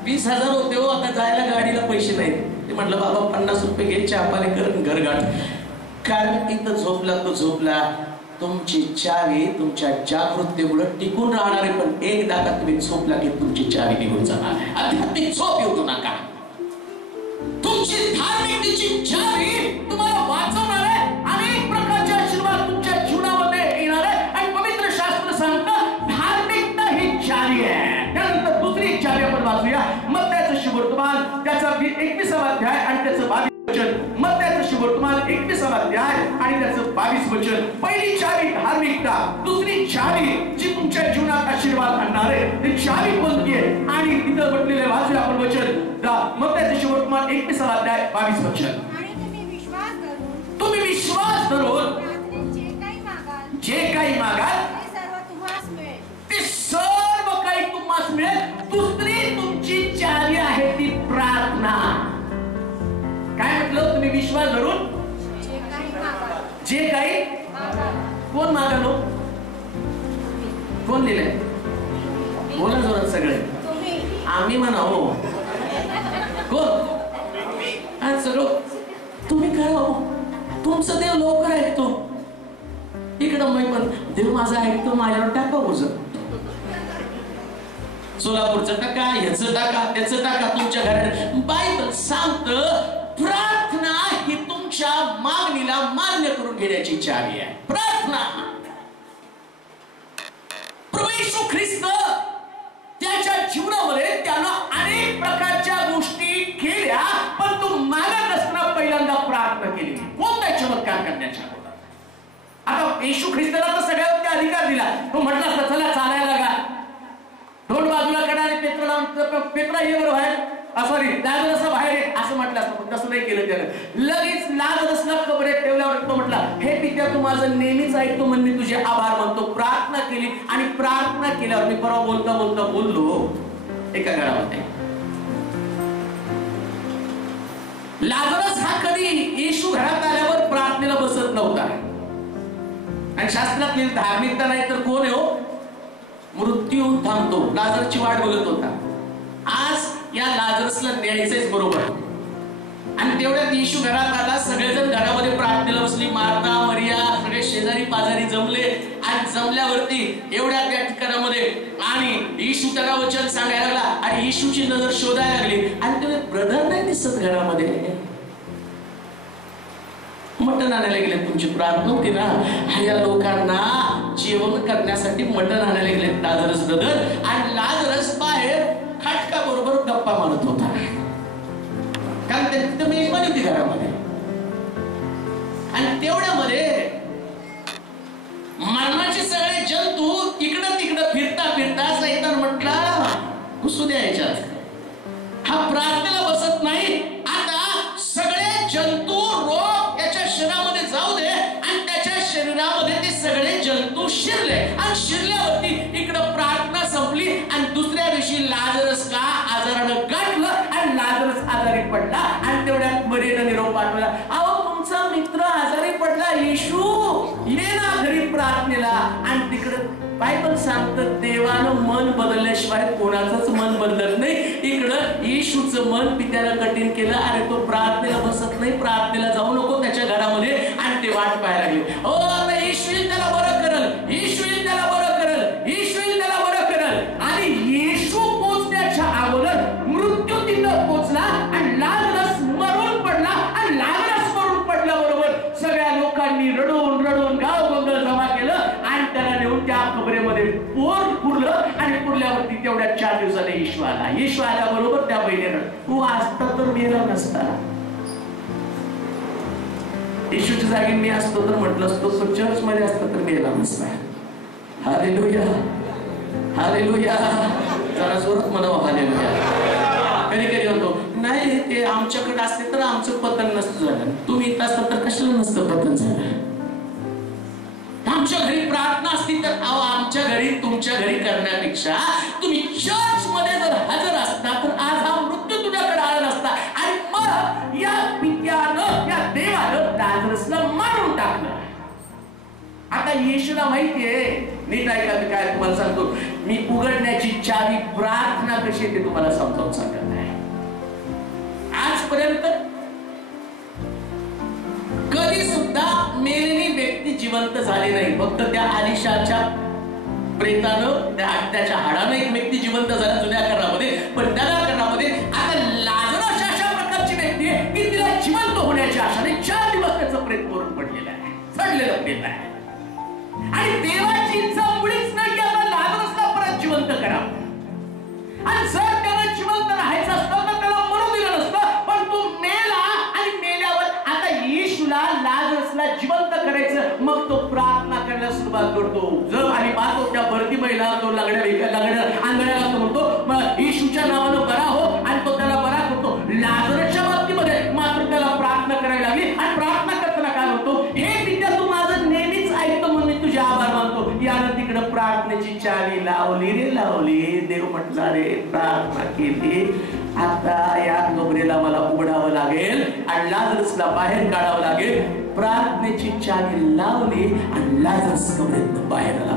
20,000 होते हो, आता जायला गाडीला पैसे नाहीत. ते म्हटलं बाबा 50 रुपये घे, चहा पाणी कर, घरगाठ. कारण तिथं झोपला तो झोपला. तुमची चावी तुमच्या जागृतीमुळे टिकून राहणार आहे, पण एकदा का तुम्ही झोपला की तुमची चावी निघून जाणार आहे. आध्यात्मिक झोप येऊ नका. तुमची धार्मिकतेची चावी तुम्हाला वाचवणार आहे. अनेक प्रकारचे आशीर्वाद तुमच्या जीवनामध्ये येणार आहे. आणि पवित्र शास्त्र सांगतं धार्मिकता ही चावी आहे. त्यानंतर दुसरी चावी आपण वाचूया, मत्तयाचं शुभवर्तमान त्याचा 21वा अध्याय आणि त्याचं 22 वचन. मत्तयाचं शुभवर्तमान 21वा अध्याय आणि त्याचं 22 वचन. पहिली चावी धार्मिकता, दुसरी चावी जी तुमच्या जीवनात आशीर्वाद आणणार आहे ती चावी कोणती आहे. आणि तिथं म्हटलेले वाचूया आपण वचन, मत्तयाचं शुभवर्तमान 21वा अध्याय 22 वचन. आणि तुम्ही विश्वास धरून जे काही मागाल ते सर्व काही तुम्हास मिळेल. दुसरी तुमची चावी आहे ती प्रार्थना. काय म्हटलं, तुम्ही विश्वास धरून जे काही कोण मागालो, कोण दिले, बोला जोरात सगळे. आम्ही म्हणा हो, कोण सगळं तुम्ही करा हो. तुमचं देव लवकर ऐकतो. इकडं मी पण देव माझा ऐकतो, माझ्यावर टाका ओझं. सोलापूरचं टाका, ह्याचं टाका, त्याचं टाका तुमच्या घरात. बायबल सांगतं प्रार्थना ही तुमच्या मागणीला मान्य करून घेण्याची चावी आहे. प्रार्थना. प्रभू येशू ख्रिस्त त्याच्या जीवनामध्ये त्यानं अनेक प्रकारच्या गोष्टी केल्या, पण तो मागत असताना पहिल्यांदा प्रार्थना केली. कोणता चमत्कार करण्याच्या अगोदर. आता येशू ख्रिस्ताला तर सगळ्यात अधिकार दिला. तो म्हटला असता चला चालायला लागा, दोन बाजूला कडा आणि पेत्रा ये बरोबर आहे, सॉरी लाजरस बाहेर असं म्हटलं असतं. तसं नाही केलं त्यानं. लगेच लाजरसला कबरेत ठेवल्यावर तो म्हटला, हे पित्या तू माझं नेहमीच ऐकतो म्हणून मी तुझे आभार मानतो. प्रार्थना केली आणि प्रार्थना केल्यावर मी परवा बोलता बोलता बोललो एका घरामध्ये, लाजरस हा कधी येशू घरात आल्यावर प्रार्थनेला बसत नव्हता. आणि शास्त्रातली धार्मिकता नाही तर कोण आहे हो, मृत्यू थांबतो. लाजरसची वाट बघत होता. आज या लाजरसला न्यायचंच बरोबर. आणि तेवढ्यात येशू घरात आला. सगळेजण घरामध्ये प्रार्थनेला बसली. मार्था, मरिया, सगळे शेजारी पाजारी जमले. आणि जमल्यावरती एवढ्या त्या ठिकाणामध्ये आणि येशू त्याला वचन सांगायला लागला. आणि येशूची नजर शोधायला लागली. आणि ते ब्रदर नाही दिसत घरामध्ये. मटण आणायला गेले. तुमची प्रार्थना होती ना, या लोकांना जेवण करण्यासाठी मटण आणायला गेले लाजरस ब्रदर. आणि लाजरस बाहेर खाटका बरोबर गप्पा मारत होता. कारण त्यांची मेजबानी होती घरामध्ये. आणि तेवढ्यामध्ये मरणाचे सगळे जंतू इकडं तिकडं फिरता फिरता सैतान म्हटला घुसू द्या याच्यात. हा प्रार्थनेला बसत नाही. आता सगळे जंतू रोग याच्या शरीरामध्ये जाऊ दे. आणि त्याच्या शरीरामध्ये ते सगळे जंतू शिरले. आणि शिरल्यावरती इकडं प्रार्थना संपली. आणि दुसऱ्या दिवशी लाजरस का आजारानं गाठलं आणि लाजरस आजारी पडला. आणि तेवढ्यात मरीनं निरोप पाठवला, अहो तुमचा मित्र आजारी पडला, येशू ये ना घरी प्रार्थनेला. आणि तिकडं बायबल सांगतं देवानं मन बदलल्याशिवाय कोणाचंच मन बदलत नाही. इकडं येशूचं मन पित्याला कठीण केलं. अरे तो प्रार्थनेला बसत नाही, प्रार्थनेला जाऊ नको त्याच्या घरामध्ये. आणि ते वाट पाहायला लागले. ओ आता येशू त्याला बरं करल, येशू त्याला बरं करल, येशू त्याला बरं करल. आणि येशू पोचण्याच्या अगोदर मृत्यू तिथं पोचला. आणि लाजरस मरून पडला. आणि लाजरस मरून पडल्याबरोबर सगळ्या लोकांनी रडून रडून गाव गोंधळ जमा केलं. आणि त्याला नेऊन त्या कबरेमध्ये पुरलं. आणि पुरल्यावरती तेवढ्या 4 दिवसाने येशू आला. येशू आल्याबरोबर त्या बहिणीनं तू असता तर मेला नसता. येशूच्या जागी मी असतो तर म्हटलं असतो तो चर्च मध्ये असतो तर मेला नसता. Hallelujah, hallelujah. जरा जोरात म्हणावं हालेलुया. कधी कधी म्हणतो नाही ते आमच्याकडे असते तर आमचं पतन नसतं झालं. तुम्ही इथं असता तर कशाला नसतं पतन झालं. आमच्या घरी प्रार्थना असती तर आमच्या घरी तुमच्या घरी करण्यापेक्षा तुम्ही चर्च मध्ये जर हजर असता तर आज हा मृत्यू तुझ्याकडे आला नसता. आणि मग या पित्यानं या देवानं लाजरसला मारून टाकलं. आता येशूला माहितीये, नीट ऐका मी काय तुम्हाला सांगतो, मी उघडण्याची चावी प्रार्थना कशी ते तुम्हाला समजावून सांगत आहे. आजपर्यंत कधी सुद्धा मेलेली व्यक्ती जिवंत झाली नाही. फक्त त्या आलिशाच्या प्रेतानं त्याच्या हाडानं एक व्यक्ती जिवंत झाला जुन्या करारामध्ये. पण नव्या करारामध्ये आता लाजरस अशा प्रकारची व्यक्ती आहे की तिला जिवंत होण्याच्या आशाने 4 दिवस त्याचं प्रेत मरून पडलेलं आहे, सडलेलं प्रेत आहे. आणि देवाची इच्छा मुळीच नाही की आता लाजरसला परत जिवंत करावं. आणि जर त्याला जिवंत राहायचं असतं तर त्याला मरू दिलं नसतं. पण तो मेला आणि मेल्यावर आता येशूला लाजरसला जिवंत करायचं. मग तो प्रार्थना करायला सुरुवात करतो. जर आणि पाहतो त्या भरती महिला तो लागण्या आंधळ्याला म्हणतो मग येशूच्या नावानं बरा हो, आणि तो त्याला बरा करतो. लाजरसच्या बाबतीमध्ये मात्र त्याला प्रार्थना करायला लागली. आणि प्रार्थना करताना काय म्हणतो, हे पित्या तू माझं नेहमीच ऐकतो म्हणून मी तुझे आभार मानतो. यानं तिकडे प्रार्थनेची चावी लावली रे लावली. देव म्हटला रे प्रार्थना केली, आता या गबरेला मला उघडावं लागेल आणि लाजरसला बाहेर काढावं लागेल. प्रार्थनेची चावी लावली आणि लाजरस गबरेतनं बाहेर आला.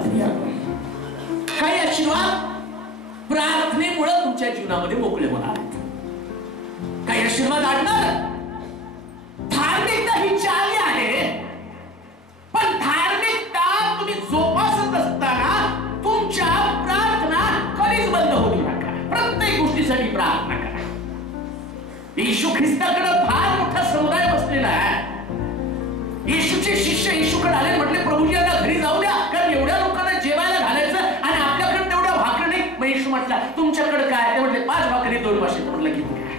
काही आशीर्वाद प्रार्थनेमुळे तुमच्या जीवनामध्ये मोकळे होणार. काही आशीर्वाद आणणार. धार्मिकता ही चावी आहे, पण धार्मिकता तुम्ही जोपासत असताना तुमच्या प्रार्थना कधीच बंद होऊ नका. प्रत्येक गोष्टीसाठी प्रार्थना करा. येशू ख्रिस्ताकडे फार मोठा समुदाय बसलेला आहे. येशूचे शिष्य येशूकडे आले, म्हटले प्रभूजी यांना घरी जाऊ द्या, कारण एवढ्या लोकांना जेवायला घालायचं आणि आपल्याकडे तेवढ्या भाकरी नाही. मग येशू म्हटला तुमच्याकडे काय? ते म्हटले 5 भाकरी 2 मासे. म्हटलं घेऊन घ्या.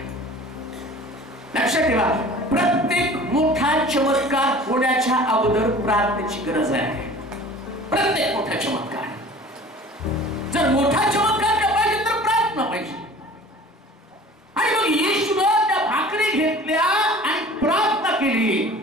लक्षात ठेवा, प्रत्येक मोठा चमत्कार होण्याच्या अगोदर प्रार्थनेची गरज आहे. प्रत्येक मोठा चमत्कार, जर मोठा चमत्कार पाहिजे तर प्रार्थना पाहिजे. आणि मग येशूनं त्या भाकरी घेतल्या आणि प्रार्थना केली.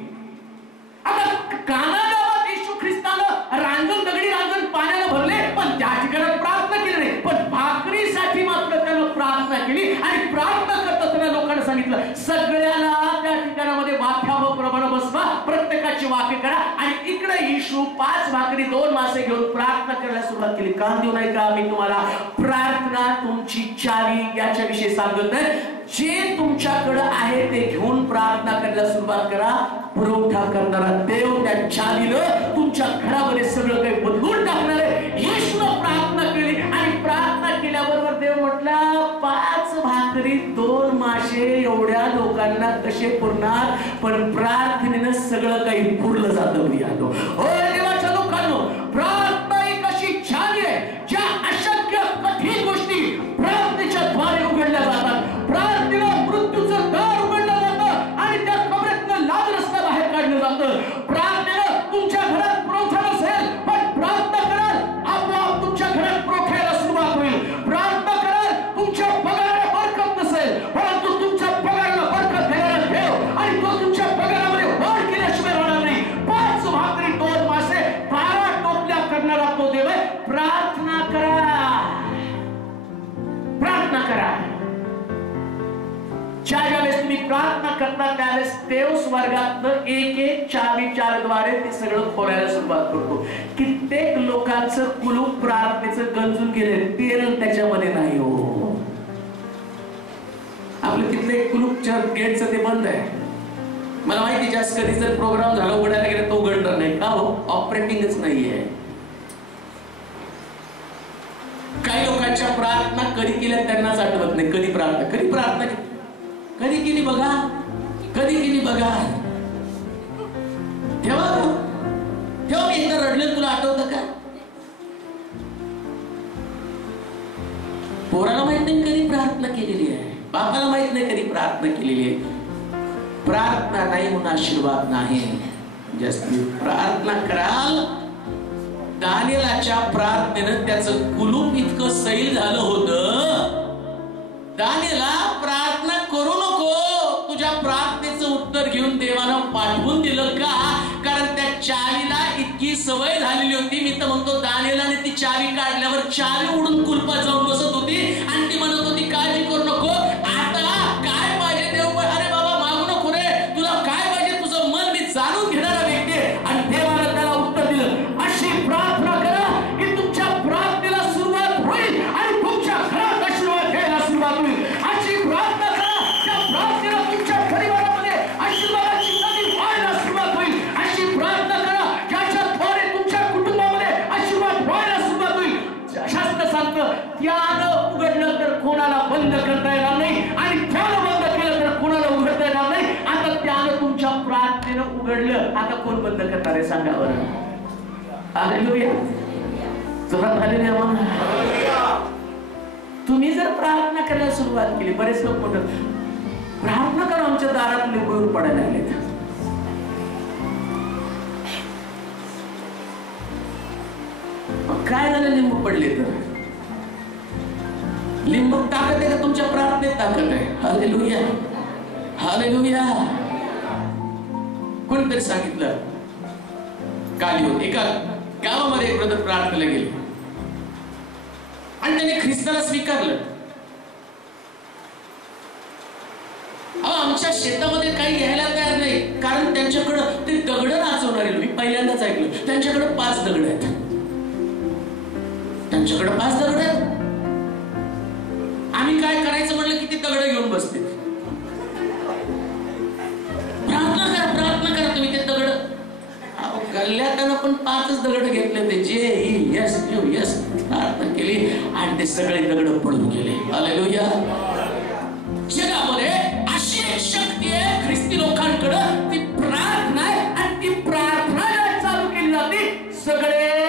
आता काना गावात येशू ख्रिस्तानं रांजण दगडी रांजण पाण्यानं भरले, पण त्या ठिकाणी प्रार्थना केली नाही. पण भाकरीसाठी मात्र त्यानं प्रार्थना केली. आणि प्रार्थना करत असताना लोकांना सांगितलं सगळ्याला त्या ठिकाणामध्ये माथ्यावर प्रमाण बसवा, प्रत्येकाची वाके करा. आणि इकडे येशू 5 भाकरी 2 मासे घेऊन प्रार्थना करायला सुरुवात केली. कान देऊ नाही का मी तुम्हाला प्रार्थना तुमची चावी याच्याविषयी सांगत आहे. जे तुमच्याकडे आहे ते घेऊन प्रार्थना करायला सुरुवात करा. पुरवठा करणारा देव त्या चावीनं तुमच्या घरामध्ये सगळं काही बदलून टाकणार आहे. येशूनं प्रार्थना केली आणि प्रार्थना केल्याबरोबर देव म्हटला 5 भाकरी 2 मासे एवढ्या लोकांना कसे पुरणार? पण प्रार्थनेनं सगळं काही पुरलं जातं. हो देवाच्या लोकांनो, प्रार्थना एक अशी चावी आहे ज्या अशक्य कठीण गोष्टी प्रार्थनेच्या द्वारे उघडल्या जातात. प्रार्थनेला मृत्यूचं दार उघडलं जातं आणि त्या कबरेतनं लाजरसला बाहेर काढलं जातं. प्रार्थनेला तुमच्या घरात पुरवठा नसेल, पण प्रार्थना कराल आपोआप तुमच्या घरात पुरवठ्याला सुरुवात होईल. प्रार्थना कराल तुमच्या पगाराला बरकत नसेल, परंतु तुमच्या पगाराला बरकत देणारा देव आणि तो तुमच्या पगारामध्ये वाढ केल्याशिवाय राहणार नाही. 5 भाकरी 2 मासे 12 टोपल्या करणारा तो देव आहे. प्रार्थना करा, प्रार्थना करा. ज्यावेळेस तुम्ही प्रार्थना करता त्यावेळेस देव स्वर्गातनं एक चावीद्वारे ते सगळं खोलायला सुरुवात करतो. कित्येक लोकांचं कुलूप प्रार्थनेचं गंजून गेले, तेल त्याच्यामध्ये नाही. हो, आपलं तिथलं कुलूपच्या गेटचं ते बंद आहे. मला माहिती जास्त कधी जर प्रोग्राम झाला उघडायला गेला तो उघडणार नाही का? हो, ऑपरेटिंगच नाहीये. काही लोकांच्या प्रार्थना कधी केल्या त्यांनाच आठवत नाही. कधी प्रार्थना कधी केली बघा, कधी केली बघा. तेव्हा मी एकदा रडले, तुला आठवतं का? पोराला माहित नाही कधी प्रार्थना केलेली आहे, बापाला माहित नाही कधी प्रार्थना केलेली आहे. प्रार्थना नाही म्हणून आशीर्वाद नाही. जास्त प्रार्थना कराल. दानिएलाच्या प्रार्थनेनं त्याचं कुलूप इतकं सैल झालं होतं. दानिएला प्रार्थना करू नको, तुझ्या प्रार्थनेचं उत्तर घेऊन देवानं पाठवून दिलं का? कारण त्या चावीला इतकी सवय झालेली होती. मी तर म्हणतो दानिएलाने ती चावी काढल्यावर चावी उडून कुलपात जाऊन बसत होती आणि ती म्हणत होती काळजी करू नको, आता काय पाहिजे देव, अरे बाबा मागू नको रे, तुला काय पाहिजे तुझं मन मी जाणून घेणारा व्यक्ती आहे. आणि देवाने त्याला उत्तर दिलं, अशी प्रार्थना करा की तुमच्या प्रार्थनेला सुरुवात होईल आणि तुमच्या घरात आशीर्वाद घ्यायला सुरुवात होईल. अशी प्रार्थना करा त्या प्रार्थनेला तुमच्या परिवारामध्ये आशीर्वादाची नदी व्हायला सुरुवात होईल. अशी प्रार्थना करा ज्याच्याद्वारे तुमच्या कुटुंबामध्ये आशीर्वाद व्हायला सुरुवात होईल. शास्त्र सांगतं त्यानं उघडलं तर कोणाला बंद करता येणार नाही आणि त्यानं बंद केलं तर कोणाला उघडता येणार नाही. आता त्यानं तुमच्या प्रार्थनेनं उघडलं, आता कोण बंद करणार आहे सांगा बरं. हालेलुया. जोरात हालेलुया म्हणा. तुम्ही जर प्रार्थना करायला सुरुवात केली, बरेच लोक म्हणतात प्रार्थना करा आमच्या दारात लिंबू पडायला लागलेत. काय झालं लिंबू पडले तर? लिंबू ताकद आहे का तुमच्या प्रार्थनेत ताकद आहे? Hallelujah hallelujah. कोणीतरी सांगितलं काली होती एका गावामध्ये एक ब्रदर प्रार्थनेला गेले आणि त्याने ख्रिस्ताला स्वीकारलं. आमच्या शेतामध्ये काही घ्यायला तयार नाही, कारण त्यांच्याकडं ते दगड नाचवणारे, मी पहिल्यांदाच ऐकलं त्यांच्याकडे 5 दगड आहेत. त्यांच्याकडे 5 दगड आहेत. आम्ही काय करायचं म्हणलं की ते दगड घेऊन बसते. प्रार्थना करा तुम्ही ते दगड गल्ल्यात पण 5च दगड घेतले ते जे यस यू यस प्रार्थना केली आणि ते सगळे दगड पडून गेले. हालेलुया. जगामध्ये अशी एक शक्ती आहे ख्रिस्ती लोकांकडे, ती प्रार्थना आहे आणि ती प्रार्थना चालू केली जाते सगळे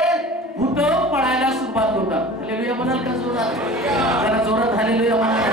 भूत पळायला सुरुवात होतात. हालेलुया म्हणाल का जोरात? जरा जोरात हालेलुया म्हणाल.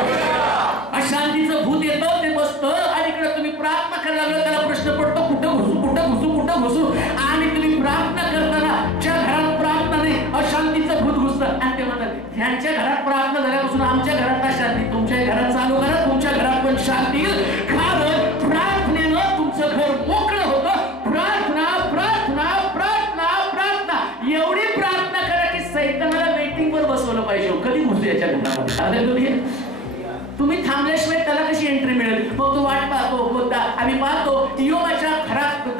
अशांतीचं भूत येतं, ते बसतं आणि इकडे तुम्ही प्रार्थना करायला लागलं, त्याला प्रश्न पडतो कुठं घुसू कुठं घुसू कुठं घुसू. आणि तुम्ही प्रार्थना करताना ज्या घरात प्रार्थना नाही अशांतीचं भूत घुसतं आणि ते म्हणतात ह्यांच्या घरात प्रार्थना झाल्यापासून आमच्या घरात अशांती. तुमच्या घरात चालू करा, तुमच्या घरात पण शांती येईल. कारण प्रार्थनेनं तुमचं घर मोकळं होतं. प्रार्थना प्रार्थना प्रार्थना प्रार्थना एवढी प्रार्थना करा की सैतानाला वेटिंग वर बसवलं पाहिजे, कधी घुसू याच्या घरामध्ये. हालेलुया. तुम्ही थांबल्याशिवाय त्याला कशी एंट्री मिळेल? मग तो वाट पाहतो होता. आम्ही पाहतो योबाच्या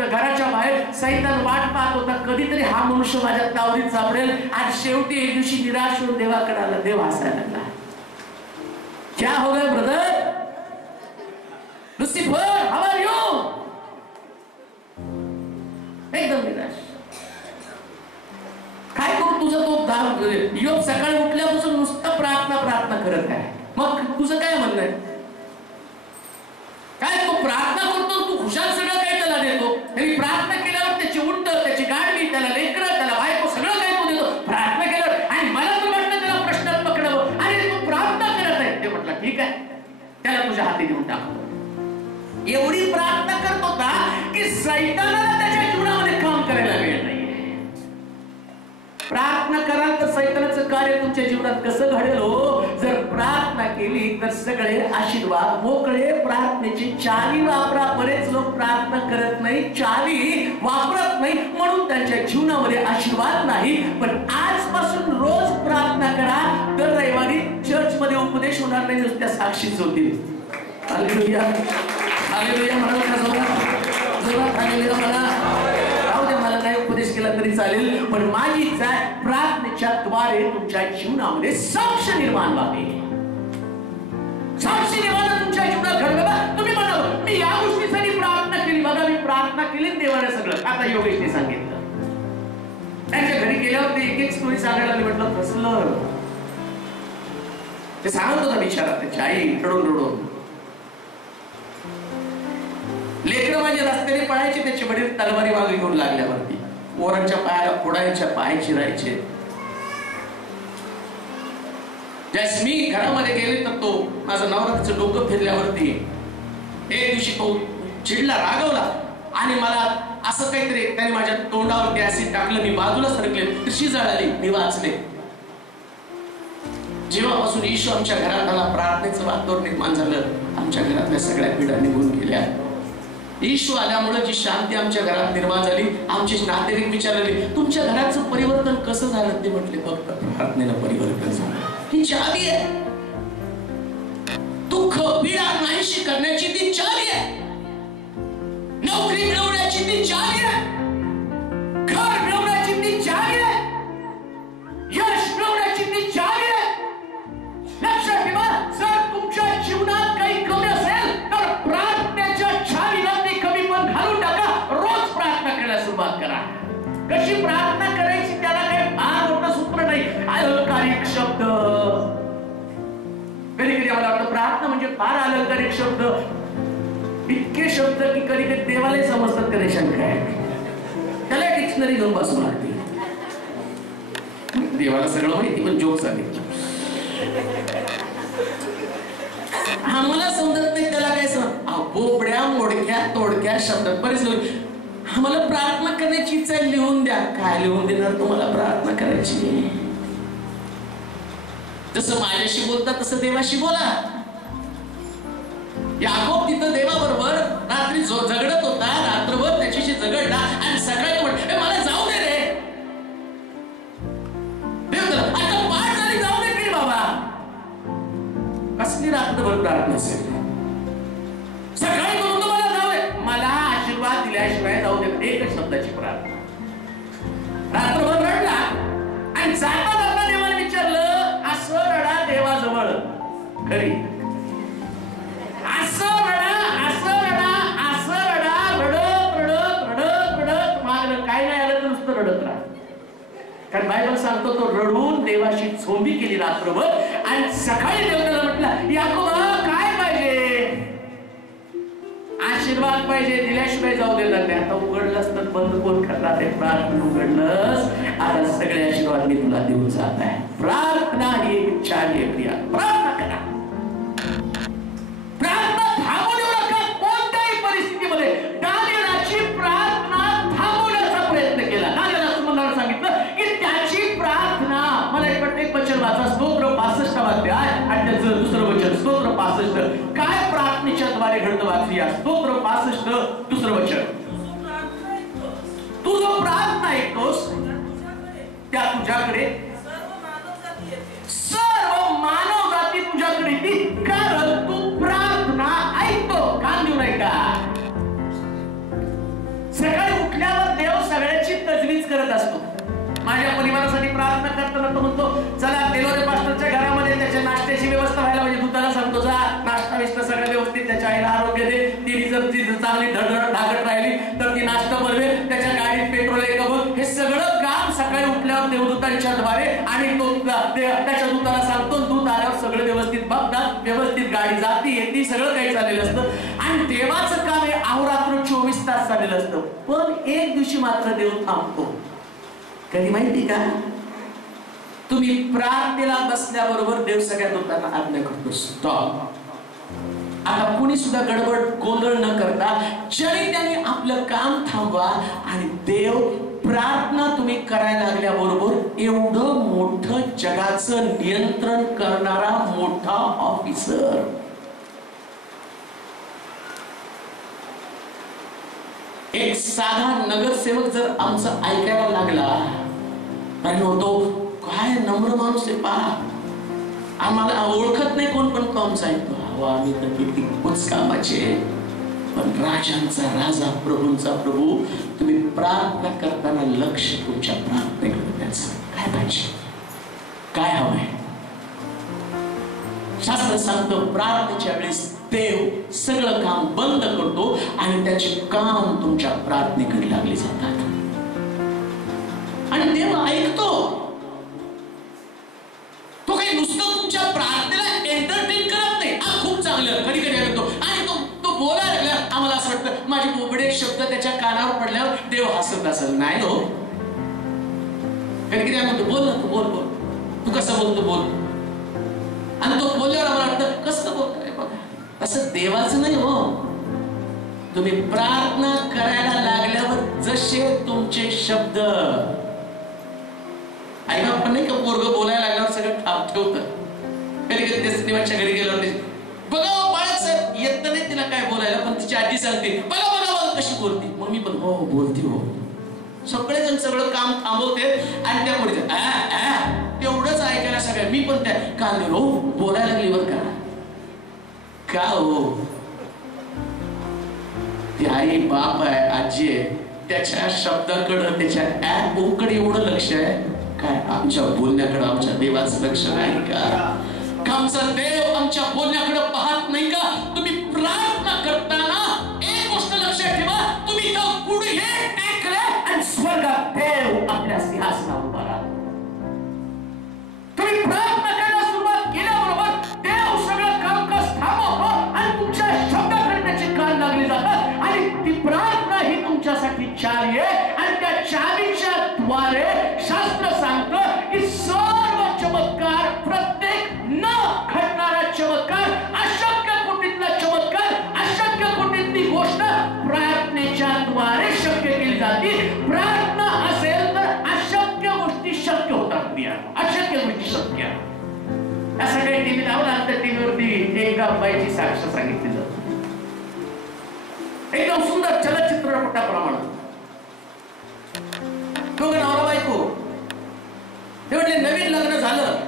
घराच्या बाहेर सैतान वाट पाहत होता कधीतरी हा मनुष्य माझ्या तावडीत सापडेल. आणि शेवटी एक दिवशी निराश होऊन देवाकडे आला. देव हसायला लागला. क्या हो गया brother? Lucifer how are you? एकदम निराश. काय करू तुझं? तो योग सकाळी उठल्यापासून नुसतं प्रार्थना करत आहे. मग तुझं काय म्हणणं आहे? काय तो प्रार्थना करतो, तू खुशाल सगळं काय त्याला देतो. तरी प्रार्थना केल्यावर त्याची उंट, त्याची गाडी, त्याला लेकरं, त्याला बायको सगळं काय तो देतो प्रार्थना केल्यावर. आणि मला तर वाटलं त्याला प्रश्नात पकडावं. अरे तू प्रार्थना करत आहे. ते म्हटलं ठीक आहे, त्याला तुझ्या हाती देऊन टाक. एवढी प्रार्थना करत होता की सैतानाला त्याच्या जीवनामध्ये काम करायला वेळ नाही. प्रार्थना कराल तर सैतानाचं कार्य तुमच्या जीवनात कसं घडेल हो? जर प्रार्थना केली तर सगळे आशीर्वाद मोकळे. प्रार्थनेची चावी वापरा. बरेच लोक प्रार्थना करत नाही, चावी वापरत नाही, म्हणून त्यांच्या जीवनामध्ये आशीर्वाद नाही. पण आजपासून रोज प्रार्थना करा, तर रविवारी चर्च मध्ये उपदेश होणार नाही, नुसत्या साक्षीच होतील. हालेलुया हालेलुया म्हणाल का जोरात? जोरात हालेलुया म्हणा. मला नाही उपदेश केला तरी चालेल, पण माझी इच्छा आहे प्रार्थनेच्या द्वारे तुमच्या जीवनामध्ये साक्ष निर्माण व्हावे. साक्ष निर्माण तुमच्या जीवनात घडवा. तुम्ही म्हणाल मी या गोष्टीसाठी प्रार्थना केली. बघा मी प्रार्थना केली देवाने सगळं. आता योगेशने सांगितलं. त्यांच्या घरी गेल्यावर ते एक स्टोरी सांगायला मी म्हटलं कसलं ते सांगत होता बिचारा. त्याची आई रडून लेकरं माझे रस्त्याने पळायचे, त्याचे वडील तलवारी मागे घेऊन लागल्यावरती पोरांच्या पायाला फोडायच्या, पाय चिरायचे. ज्यास मी घरामध्ये गेले तर तो माझा नवरा त्याचं डोकं फिरल्यावरती एक दिवशी तो चिडला, रागवला आणि मला असं काहीतरी त्याने माझ्या तोंडावरती ऍसिड टाकलं. मी बाजूला सरकले, कशी जळाली, मी वाचले. जेव्हापासून येशू आमच्या घरात आला, प्रार्थनेचं वातावरण निर्माण झालं. आमच्या घरातल्या सगळ्या पिढ्या निघून गेल्या. येशू आल्यामुळे जी शांती आमच्या घरात निर्माण झाली, आमचे नातेवाईक विचारले तुमच्या घराचं परिवर्तन कसं झालं, ते म्हटले फक्त प्रार्थनेनं परिवर्तन झालं. ही चावी आहे. दुःख पीडा नाहीशी करण्याची ती चावी आहे. नोकरी मिळवण्याची ती चावी आहे. घर मिळवण्याची ती चावी आहे. यश मिळवण्याची ती चावी आहे. लक्षात ठेवा, जर तुमच्या जीवनात काही कमी असेल तर प्रार्थनेच्या चावीला ते कमी पण घालून टाका. रोज प्रार्थना करायला सुरुवात करा. कशी प्रार्थना करायची त्याला काही फार मोठं सूत्र नाही. अलंकारिक शब्द, कधी कधी मला वाटतं प्रार्थना म्हणजे फार अलंकारिक शब्द, इतके शब्द की कधी कधी देवालाही समजतात कधी शंका आहे. त्याला डिक्शनरी घेऊन बसू लागते. देवाला सगळं माहिती पण जोक झाले. आम्हाला समजत नाही त्याला काय बोबड्या मोडक्या तोडक्या शब्दात बरेच लोक आम्हाला प्रार्थना करण्याची इच्छा लिहून द्या. काय लिहून देणार तुम्हाला प्रार्थना करायची? जसं माझ्याशी बोलता तसं देवाशी बोला. याकोब तिथं देवाबरोबर रात्री झगडत होता, रात्रभर त्याच्याशी झगडला आणि सकाळी म्हटलं मला जाऊ दे रे. देव आता पाठ झाली, जाऊ दे की बाबा. कसली रात्रभर प्रार्थना असेल? सकाळी म्हणून मला जाऊ दे, मला आशीर्वाद दिल्याशिवाय जाऊ दे. एकच शब्दाची प्रार्थना. रात्रभर रडला आणि जाता जाता देवाने विचारलं, असं रडा देवाजवळ घरी, असं रडा, असं रडा, असं रडा, रडत रडत रडत रडत मागलं काय नाही आलं तर नुसतं रडत राहा. कारण बायबल सांगतो तो रडून देवाशी झोंबी केली रात्रभर आणि सकाळी देव त्याला म्हटलं, याकोबा काय पाहिजे? आशीर्वाद पाहिजे, दिल्याशिवाय जाऊ देणार नाही. आता उघडलंस तर बंद कोण करणार आहे? प्रार्थना उघडलंस, आता सगळे आशीर्वाद मी तुला देऊन जात आहे. प्रार्थना ही एक चावी आहे प्रिया. प्रार्थना करा. प्रार्थना थांबू देऊ नका कोणत्याही परिस्थितीमध्ये. दानियेलाची प्रार्थना थांबवण्याचा प्रयत्न केला. दानियेला सुमंताला सांगितलं की त्याची प्रार्थना, मला एक प्रत्येक वचन वाचा, स्तोत्र 65 अध्याय आणि त्याचं दुसरं वचन स्तोत्र 65. काय प्रार्थनेच्या द्वारे घडतं वाचूया. स्तोत्र 65 दुसरं वचन. तू जो प्रार्थना ऐकतोस त्या तुझ्याकडे सर्व मानव जाती तुझ्याकडे येतील, कारण तू प्रार्थना ऐकतो. कान देऊ नये का? सकाळी उठल्यावर देव सगळ्याची तजवीज करत असतो. माझ्या परिवारासाठी प्रार्थना करताना तो म्हणतो चला देलोरे पास्टरच्या घरामध्ये त्याच्या नाश्त्याची व्यवस्था व्हायला, म्हणजे तू त्याला सांगतो जा नाश्ता विष्टा सगळं व्यवस्थित, त्याच्या आईला आरोग्य दे, तिने जर ती चांगली धडधड ढाकत राहिली तर ती नाश्ता बनवेल, त्याच्या गाडीत पेट्रोल आहे का बघ. हे सगळं काम सकाळी उठल्यावर देवदूतांच्या द्वारे आणि तो त्याच्या दूताला सांगतो. दूत आल्यावर सगळं व्यवस्थित बघतात, व्यवस्थित गाडी जाती येते, सगळं काही चाललेलं असतं आणि देवाचं काम हे अहोरात्र 24 तास चाललेलं असतं. पण एक दिवशी मात्र देव थांबतो. कधी माहिती का? तुम्ही प्रार्थनेला बसल्याबरोबर देव सगळ्या दूतांना आज्ञा करतो स्टॉप. आता कुणी सुद्धा गडबड गोंधळ न करता जरी त्यांनी आपलं काम थांबवा आणि देव प्रार्थना तुम्ही करायला लागल्याबरोबर एवढं मोठं जगाचं नियंत्रण करणारा मोठा ऑफिसर, एक साधा नगरसेवक जर आमचं ऐकायला लागला आणि होतो काय नम्र माणूस आहे पहा, आम्हाला ओळखत नाही कोण पण आमचं ऐकतो, आम्ही तर किती कुच कामाचे, पण राजांचा राजा प्रभूंचा प्रभू. तुम्ही प्रार्थना करताना लक्ष तुमच्या प्रार्थनेकडे द्यायचं. काय पाहिजे, काय हवंय? शास्त्र सांगतं प्रार्थनेच्या वेळेस देव सगळं काम बंद करतो आणि त्याचे काम तुमच्या प्रार्थनेकडे लागले जातात आणि देव ऐकतो. तो काही नुसतं तुमच्या प्रार्थनेला एंटरटेन करत नाही. खूप चांगलं कधी कधी ऐकतो आणि तो बोलायला लागला, आम्हाला असं वाटतं माझे बोबडे शब्द त्याच्या कानावर पडल्यावर देव हसत असेल. नाही हो, कधी कधी म्हणतो बोल ना, तू बोल बोल, तू कसं बोलतो बोल, आणि तो बोलल्यावर आम्हाला वाटतं कसं बोलतोय बघा. असं देवाचं नाही हो. तुम्ही प्रार्थना करायला लागल्यावर जसे तुमचे शब्द, आई बाप नाही का पोरग बोलायला लागल्यावर सगळं ठाप ठेवतं. कधी कधी तेच देवाच्या घरी गेल्यावर बघा बाळाचं येत नाही तिला काय बोलायला, पण तिची आजी सांगते बघा बघा बोलते. मग मी पण हो बोलते हो. सगळेजण सगळं काम थांबवते आणि त्या पुढे तेवढंच ऐकायला सगळं. मी पण त्या काल हो बोलायला लागली बरं का हो. ती आई बाप आहे, आजी आहे, त्याच्या शब्दाकडं त्याच्या ऍपकडे एवढं लक्ष आहे काय? आमच्या बोलण्याकडे आमच्या देवाचं लक्ष नाही का? आमचा देव आमच्या बोलण्याकडे पाहत नाही का? तुम्ही प्रार्थना करताना एक गोष्ट लक्षात ठेवा, तुम्ही तो गुडघे टेकले आणि स्वर्गात देव आपल्या सिंहासनावर उभा राहतो. तुम्ही प्रार्थना करायला सुरुवात केल्याबरोबर देव सगळं कामकाज थांबवतो आणि तुमच्या शब्दाकडे त्याचे कान लागले जातात आणि ती प्रार्थना ही तुमच्यासाठी चावी आहे आणि त्या चावीच्या द्वारे शास्त्र सांगतं की सर्व चमत्कार, प्रत्येक न घडणारा चमत्कार, अशक्य कोटीतला चमत्कार, अशक्य कोटीतली गोष्ट प्रार्थनेच्या द्वारे शक्य केली जाते. प्रार्थना असेल तर अशक्य गोष्टी शक्य होतात. अशक्य गोष्टी शक्य. असं काही टीव्ही लावला तर टीव्हीवरती एका बाईची साक्ष सांगितली जाते एकदम सुंदर चलचित्रपटाप्रमाणे. दोघं नवरा बायको, ते म्हटले नवीन लग्न झालं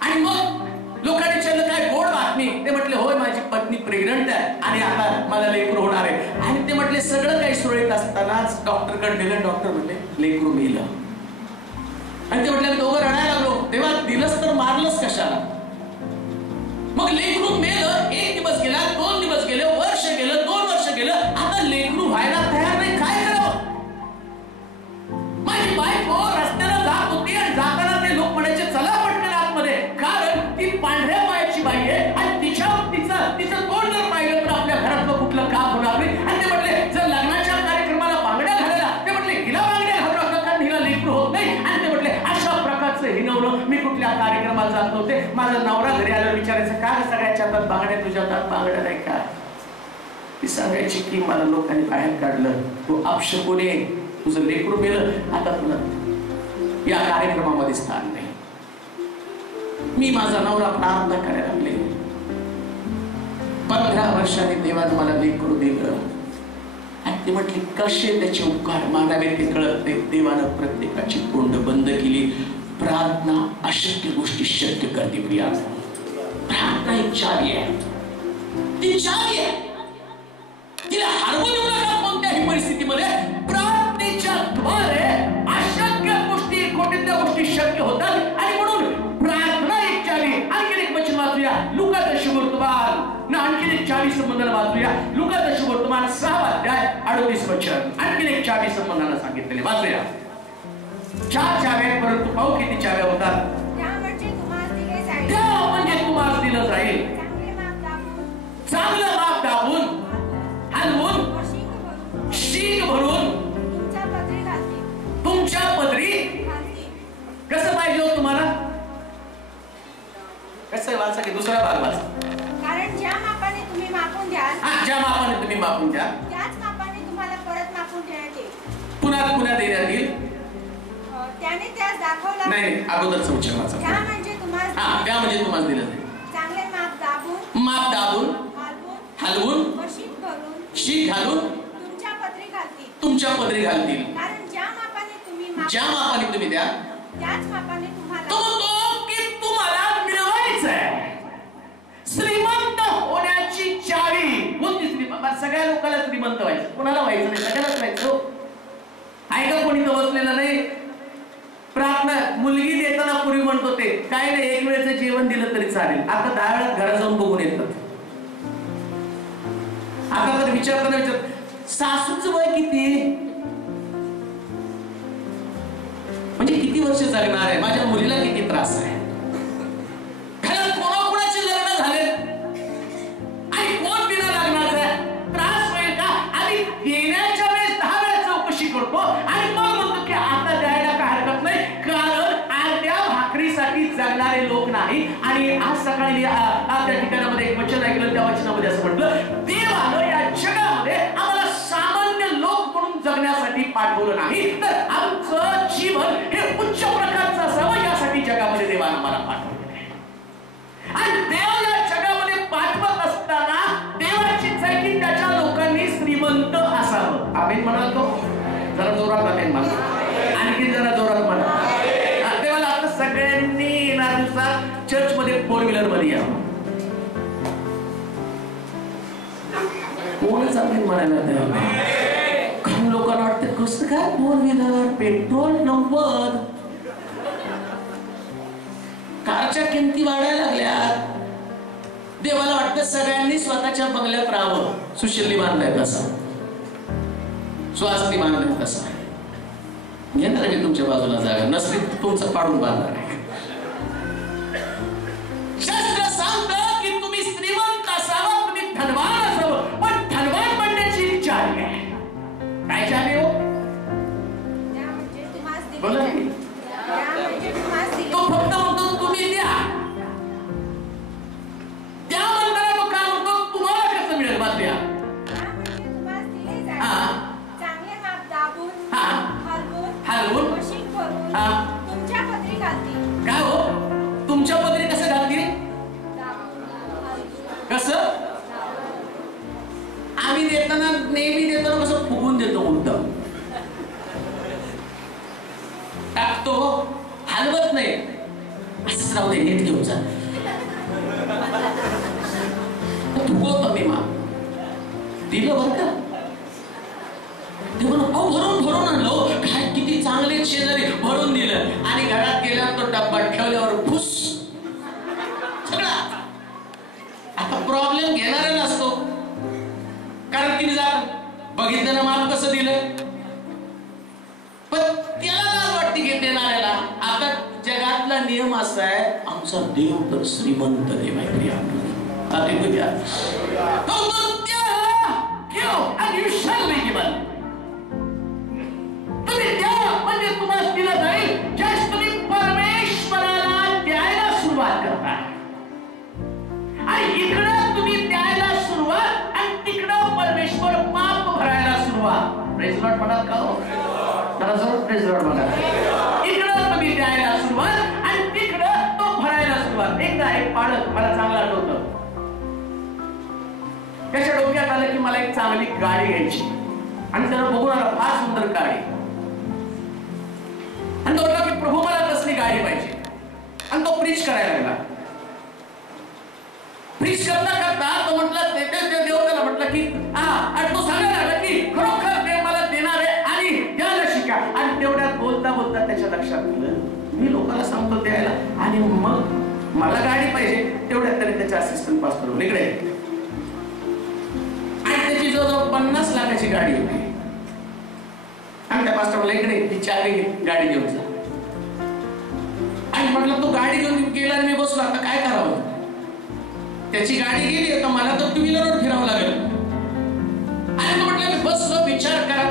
आणि मग लोकांनी विचारलं काय गोड बातमी? ते म्हटले होय माझी पत्नी प्रेग्नंट आहे आणि आता मला लेकरू होणार आहे. आणि ते म्हटले सगळं काही सुरळीत असतानाच डॉक्टरकडे गेलं. डॉक्टर म्हटले लेकरू मेलं. आणि ते म्हटले दोघं रडायला लागलो. तेव्हा दिलंच तर मारलंच कशाला? मग लेकरू मेलं. 1 दिवस गेला, 2 दिवस गेले, वर्ष गेलं, 2 वर्ष गेलं, आता लेकरू व्हायला तयार नाही. काय करावं? माझी बायको रस्त्याला जात होती आणि जाताना ते लोक म्हणायचे चला पटकन आतमध्ये, कारण ती पांढऱ्या पायाची बाई आहे आणि तिचं तोंड जर पाहिलं तर आपल्या घरातलं कुठलं काम होणार नाही. आणि ते म्हटले जर लग्नाच्या कार्यक्रमाला बांगड्या घालायला, ते म्हटले हिला बांगड्या घालू नका कारण हिला लेकरू होत नाही. आणि ते म्हटले अशा प्रकारचं हिनवलं. मी कुठल्या कार्यक्रमाला जात नव्हते. माझा नवरा घरी आल्यावर विचारायचं का सगळ्याच्या हातात बांगड्या, तुझ्या हातात बांगड्या नाही का? ती सांगायची की मला लोकांनी बाहेर काढलं, तू अपशकुन आहे, तुझं लेकरू मेलं, आता तुला या कार्यक्रमामध्ये स्थान नाही. मी माझा नवरा प्रार्थना करायला लागले. 15 वर्षांनी देवानं मला लेकरू दिलं आणि ते म्हटले कसे त्याचे उपकार मानावे ते कळत नाही. देवानं प्रत्येकाची तोंड बंद केली. प्रार्थना अशक्य गोष्टी शक्य करते. प्रिया, प्रार्थना एक चावी आहे. ती चावी आहे. तिला हरवू देऊ नका कोणत्याही परिस्थितीमध्ये. प्रार्थनेच्या द्वारे अशक्य गोष्टी, कोणत्या गोष्टी शक्य होतात. आणि म्हणून प्रार्थना एक चावी. आणखी एक वचन वाचूया, लुका दशवर्तमान ना आणखी एक चावी संबंधाला वाचूया. लुका दशवर्तमान 6 अध्याय 38 वचन. आणखी एक चावी संबंधाला सांगितलेले वाचूया. 4 चाव्या परंतु पाहू किती चाव्या होतात. त्या म्हणजे तुम्हाला दिले जाईल. त्या म्हणजे तुम्हाला दिलं जाईल. चांगलं माप दाबून हलवून शीख भरून तुमच्या पदरी कसं पाहिजे हो तुम्हाला? कसं वाचा की दुसरा भाग वाचा. कारण ज्या मापाने तुम्ही मापून द्याल, ज्या मापाने तुम्ही मापून द्या त्याच मापाने तुम्हाला परत मापून देण्यात येईल. पुन्हा देण्यात येईल. त्याने त्यास दाखवला नाही अगोदरच वचन वाचा. त्या म्हणजे तुम्हाला त्या म्हणजे तुम्हाला दिलं जाईल. चांगले माप दाबून हलवून शीख घालून तुमच्या पदरी घालतील. कारण ज्या मापाने तुम्ही द्या त्याच मापाने तुम्हाला तुम्हाला मिळवायचंय. श्रीमंत होण्याची चावी कोणती? श्रीमंत सगळ्या लोकांना श्रीमंत व्हायचं. कोणाला व्हायचं नाही, सगळ्यालाच व्हायचं. आहे का कोणी तर बसलेलं नाही? प्रार्थना मुलगी देताना पूर्वी म्हणतो ते काय नाही, एक वेळेचं जेवण दिलं तरी चालेल. आता 10 वेळा घरात जाऊन बघून येतात. आता तर विचार सासूचं वय किती, म्हणजे किती वर्ष जगणार आहे, माझ्या मुलीला किती त्रास आहे. घरात कोणाकोणाचे लग्न झाले आणि कोण बिना लग्नाचा त्रास होईल का? आणि देण्याच्या वेळेस 10 वेळा चौकशी करतो आणि मग म्हणतो की आता द्यायला काय हरकत नाही, कारण अर्ध्या भाकरीसाठी जगणारे लोक नाही. आणि आज सकाळी त्या ठिकाणामध्ये एक वचन ऐकलं. त्या वचनामध्ये असं म्हटलं, देवानं या जगामध्ये आम्हाला सामान्य लोक म्हणून जगण्यासाठी पाठवलं नाही, तर आमचं जीवन हे उच्च प्रकारचं असावं यासाठी जगामध्ये देवानं मला पाठवलं आहे. आणि देव या जगामध्ये पाठवत असताना देवाची इच्छा की त्याच्या लोकांनी आम्ही म्हणालो जरा जोरात आले मला आणखी जरा जोरात म्हणा. तेव्हा आता सगळ्यांनी येणार दिवसात चर्च मध्ये 4 व्हीलर मध्ये या. कोणच आपण म्हणायला तेव्हा काही लोकांना वाटतं कसं काय 4 व्हीलर पेट्रोल 90. कारच्या किमती वाढायला लागल्या. देवाला वाटतं सगळ्यांनी स्वतःच्या बंगल्यात राहावं. सुशिल्ली बांधलाय तसा, स्वास्ती बांधलाय तसा. येणार मी तुमच्या बाजूला जागा नसली तुमचं पाडून बांधणार आहे. शास्त्र सांगतं की तुम्ही श्रीमंत असावं, तुम्ही धनवान असावं, पण धनवान बनण्याची इच्छा आहे. काय चालले हो? बोला की. तो फक्त म्हणतो तुम्ही द्या. त्या म्हणताना तो काय म्हणतो तुम्हाला कसं मिळेल बात द्या. हलवून तुमच्या पदरी घालतील. काय हो तुमच्या पदरी कसं घालतील? कसं? आम्ही देताना नेहमी देताना कसं फुगून देतो मुद्दाम टाकतो, हलवत नाही. असंच राहू दे, नीट घेऊन जा. फुगवतो मी मा दिलं बरं का. भरून भरून आणलो. काय किती चांगले शेजारी भरून दिलं आणि घरात गेल्यावर तो डब्बा ठेवल्यावर फुस सगळा. आता प्रॉब्लेम घेणारा नसतो कारण तिने बघितलं ना माप कसं दिलं, पण त्याला लाज वाटते घेत देणाऱ्याला. आता जगातला नियम असा आहे आमचा देव तर श्रीमंत देव आहे. प्रिया तुम्ही द्या म्हणजे तुम्हाला दिलं जाईल. ज्यावेळेस तुम्ही परमेश्वराला द्यायला सुरुवात करता आणि इकडं तुम्ही द्यायला सुरुवात आणि तिकडं परमेश्वर पाप भरायला सुरुवात. प्रेज लॉर्ड म्हणाल का हो? जरा जोर प्रेज लॉर्ड म्हणा. इकडं तुम्ही द्यायला सुरुवात आणि तिकडं तो भरायला सुरुवात. एकदा एक पाळत मला चांगलं आठवतं. त्याच्या डोक्यात आलं की मला एक चांगली गाडी घ्यायची आणि त्याला बघून आला फार सुंदर गाडी आणि तो म्हटला की प्रभू मला कसली गाडी पाहिजे. आणि तो प्रीच करायला लागला. प्रीच करता करता तो म्हटला देव त्याला म्हटलं की आणि तो सांगायला लागला की खरोखर देव मला देणार आहे आणि द्यायला शिका. आणि तेवढ्यात बोलता बोलता त्याच्या लक्षात आलं मी लोकांना सांगतो द्यायला आणि मग मला गाडी पाहिजे. तेवढ्यात त्याने त्याच्या असिस्टंट पास्टर इकडे आणि त्याची जवळजवळ 50 लाखाची गाडी होती. आणि त्या पास्टरला इकडे ती चावी गाडी घेऊन जा. आणि म्हटलं तो गाडी घेऊन गेला आणि मी बसलो आता काय करावं. त्याची गाडी गेली आता मला तर 2 व्हीलरवर फिरावं लागेल. आणि तो म्हटलं मी बसलो विचार करा.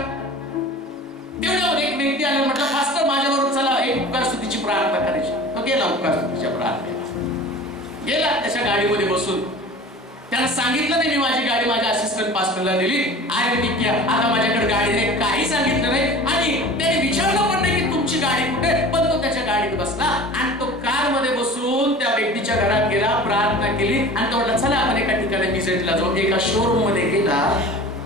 तेवढ्यावर एक व्यक्ती आला म्हटलं पास्टर माझ्याबरोबर चला एक उपकारस्तुतीची प्रार्थना करायची. तो गेला उपकारस्तुतीच्या प्रार्थनेला. गेला त्याच्या गाडीमध्ये बसून. त्याला सांगितलं नाही मी माझी गाडी माझ्या असिस्टंट पास्टरला दिली आणि मी आता माझ्याकडे गाडी नाही काही सांगितलं नाही. आणि त्याने विचारलं पण नाही की तुमची गाडी कुठे. पण तो त्याच्या गाडीत बसला आणि तो कार मध्ये बसून त्या व्यक्तीच्या घरात गेला, प्रार्थना केली आणि तो म्हटला चला आपण एका ठिकाणी व्हिजिटला जाऊ. एका शोरूम मध्ये गेला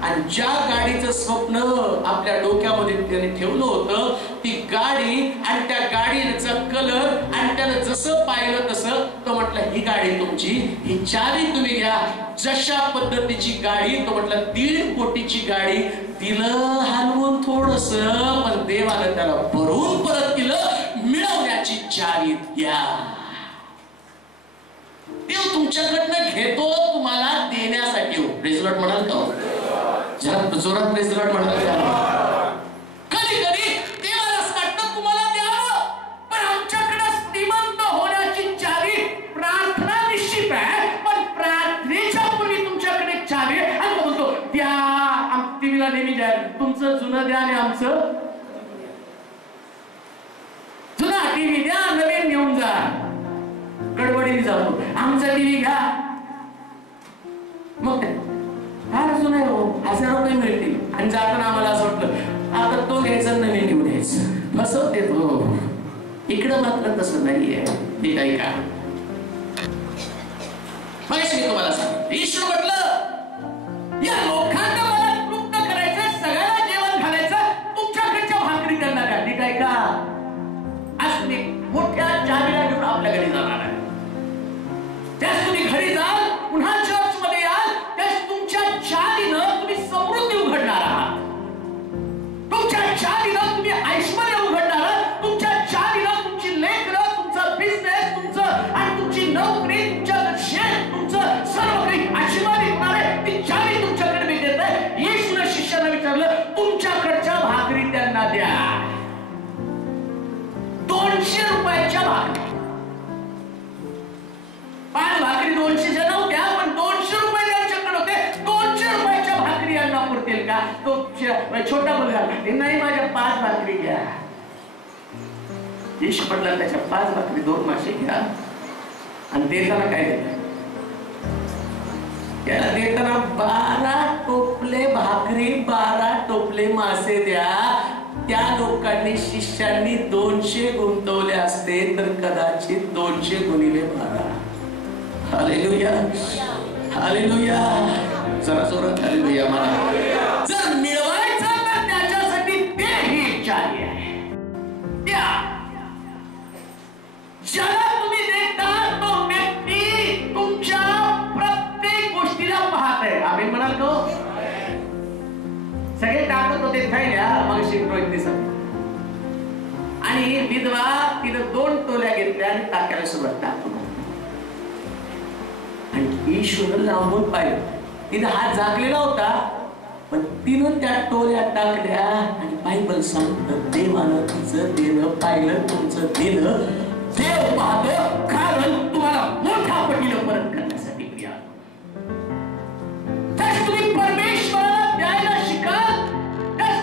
आणि ज्या गाडीचं स्वप्न आपल्या डोक्यामध्ये त्याने ठेवलं होतं ती गाडी आणि त्या गाडीचा कलर आणि त्याला जसं पाहिलं तसं तो म्हटलं ही गाडी तुमची, ही चावी तुम्ही घ्या. जशा पद्धतीची गाडी तो म्हटलं 1.5 कोटीची गाडी. दिलं हलवून थोडस पण देवानं त्याला भरून परत दिलं. मिळवण्याची चावी द्या. देव तुमच्याकडनं घेतो तुम्हाला देण्यासाठी. प्रेज लॉर्ड म्हणाल तो जरा जोरात प्रेज लॉर्ड म्हणाल. कधी कधी देवाला असं वाटतं तुम्हाला द्यावं पण आमच्याकडे श्रीमंत होण्याची चावी प्रार्थना निश्चित आहे. पण प्रार्थनेच्या पूर्वी तुमच्याकडे चावी आणि बोलतो द्या. टीव्हीला नेहमी द्या तुमचं जुनं द्या आणि आमचं जुना टीव्ही द्या नवीन घेऊन जा. गडबडीने जातो आमचा टीव्ही घ्या. मग फार अजून आहे हो 1000 रुपये मिळतील आणि जाताना आम्हाला असं वाटतं आता तो घ्यायचा नवीन घेऊन यायचं फसवते तो. इकडं मात्र तसं नाहीये. ठीक आहे का मगाशी मी तुम्हाला सांगितलं ईश्वर म्हटलं या लोकांना मला तृप्त करायचं सगळ्याला जेवण भाकरी 200च्या नव्हत्या, पण 200 रुपये त्यांच्याकडे होते. 200 रुपयाच्या भाकरी यांना पुरतील का? तो छोटा मुलगा नाही, माझ्या 5 भाकरी घ्या. येशू म्हटला त्याच्या 5 भाकरी 2 मासे घ्या. आणि देताना काय देतात? त्याला देताना 12 टोपले भाकरी 12 टोपले मासे द्या. त्या लोकांनी शिष्यांनी 200 गुंतवले असते तर कदाचित 200 गुणिले 12. हालेलुया, हालेलुया, जरा जोरात हालेलुया म्हणा. जर मिळवायचं तर त्याच्यासाठी ते ही इच्छा आहे. त्या ज्याला तुम्ही देता तो व्यक्ती तुमच्या प्रत्येक गोष्टीला पाहत आहे. आम्ही म्हणाल तो सगळे टाकत होते थैल्या मग शिकरोईत दिसत. आणि विधवा तिनं 2 टोल्या घेतल्या आणि टाकायला सुरुवात टाकून. आणि ईश्वर लांबून पाहिलं. तिनं हात झाकलेला होता, पण तिनं त्या टोल्या टाकल्या. आणि बायबल सांगतं देवानं तिचं देणं पाहिलं, तुमचं देणं देव पाहतो, कारण तुम्हाला मोठ्या पटीनं परत करण्यासाठी प्रिया. तर तुम्ही परमेश्वराला द्यायला शिकाल.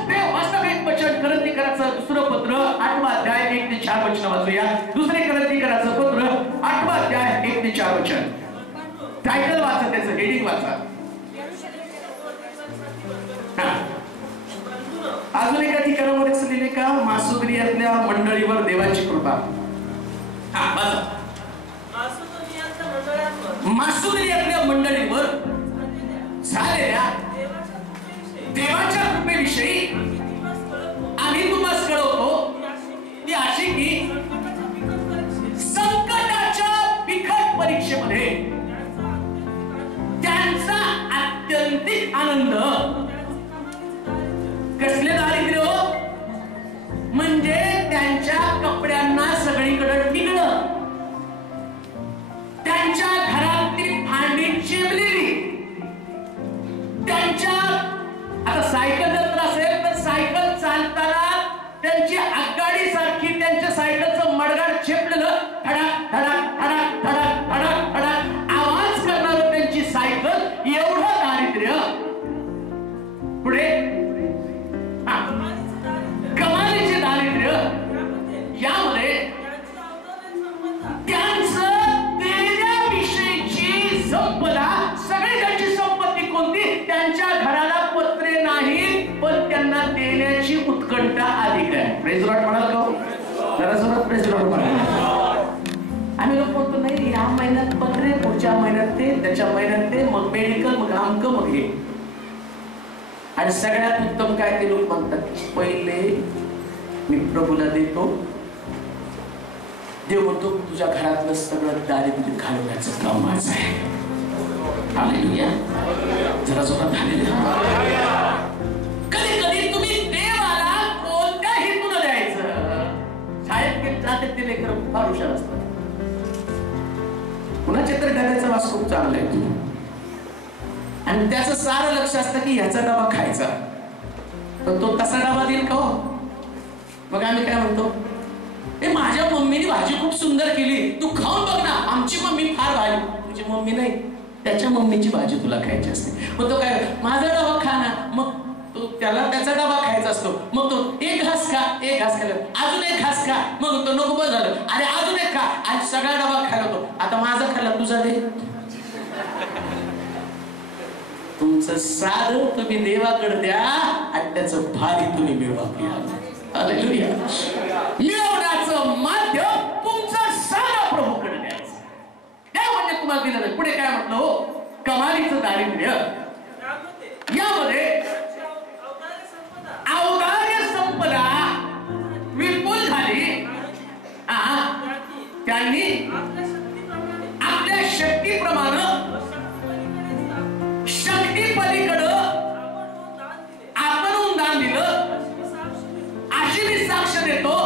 देव वास्तविक वचन करंथीकराचं 2 पत्र 8 अध्याय 1 ते 4 वचन वाचूया. 2 करंथीकराचं पत्र 8 अध्याय 1 ते 4 वचन. टायटल वाचा, त्याचं हेडिंग वाचा. अजून एका ठिकाणामध्ये असं लिहिले का? मासुदरियातल्या मंडळीवर देवाची कृपा. मासुदरियातल्या मंडळीवर झालेल्या देवाच्या कृपेविषयी आम्ही तुम्हाला कळवतो. ती अशी की संकटाच्या बिकट परीक्षेमध्ये त्यांचा आत्यंतिक आनंद. कसले दारिद्र्य? म्हणजे त्यांच्या कपड्यांना सगळीकडे टिकलं, त्यांच्या घरातली भांडी चिरलेली, त्यांच्या आता सायकल जर असेल तर सायकल चालताना त्यांची आगगाडी सारखी त्यांच्या सायकलचं मडगाड चेपलेलं, धडाक धडाक धडाक धडाक धडाक धडाक आवाज करणारं त्यांची सायकल. एवढं दारिद्र्य. पुढे कमालीचे दारिद्र्य. यामध्ये त्यांचं देण्याविषयीची संपदा. सगळी त्यांची संपत्ती कोणती? त्यांच्या घराला पत्रे नाही, पण त्यांना देण्याची उत्कंठा अधिक आहे. प्रेज लॉर्ड म्हणाल का? जरा जोरात प्रेज लॉर्ड म्हणा. आम्ही लोक म्हणतो नाही या महिन्यात पत्रे, पुढच्या महिन्यात ते, त्याच्या महिन्यात ते, मग मेडिकल, मग आमक, मग हे. आणि सगळ्यात उत्तम काय ते लोक म्हणतात, पहिले मी प्रभूला देतो. देव म्हणतो तुझ्या घरातलं सगळं दारिद्र्य घालवण्याचं काम माझं आहे. हालेलुया, जरा जोरात हालेलुया. कधी कधी तुम्ही देवाला कोणत्या हेतून द्यायचं? शाळेत जाते ते लेकर फार हुशार असतात. कुणाच्या तरी डब्याचा वास खूप चांगला आहे आणि त्याचं सारं लक्ष असतं की ह्याचा डबा खायचा, पण तो तसा डबा देईल का हो? मग आम्ही काय म्हणतो, ए माझ्या मम्मीने भाजी खूप सुंदर केली, तू खाऊन बघ ना, आमची मम्मी फार भारी. तुझी मम्मी नाही, त्याच्या मम्मीची भाजी तुला खायची असते. मग तो काय, माझा डबा खा ना. मग तो त्याला त्याचा डबा खायचा असतो. मग तो एक घास खा, एक घास खाल्ला, अजून एक घास खा. मग तो नको बस झालं, अरे अजून एक खा. आज सगळा डबा खायला होतो, आता माझा खाल्ला, तुझा दे. तुमचं साधं तुम्ही देवाकडे द्या आणि त्याचं भारी तुम्ही मिळवा. हालेलुया. मिळवण्याचं माध्यम तुमचं साधं प्रभूकडे द्यायचं. काय म्हणजे तुम्हाला दिलं नाही. पुढे काय म्हटलं हो, कमालीचं दारिद्र्य. यामध्ये औदार्य संपदा विपुल झाली. त्यांनी आपल्या शक्तीप्रमाणे शक्ती पलीकडं आपण दान दिलं अशी मी साक्ष देतो.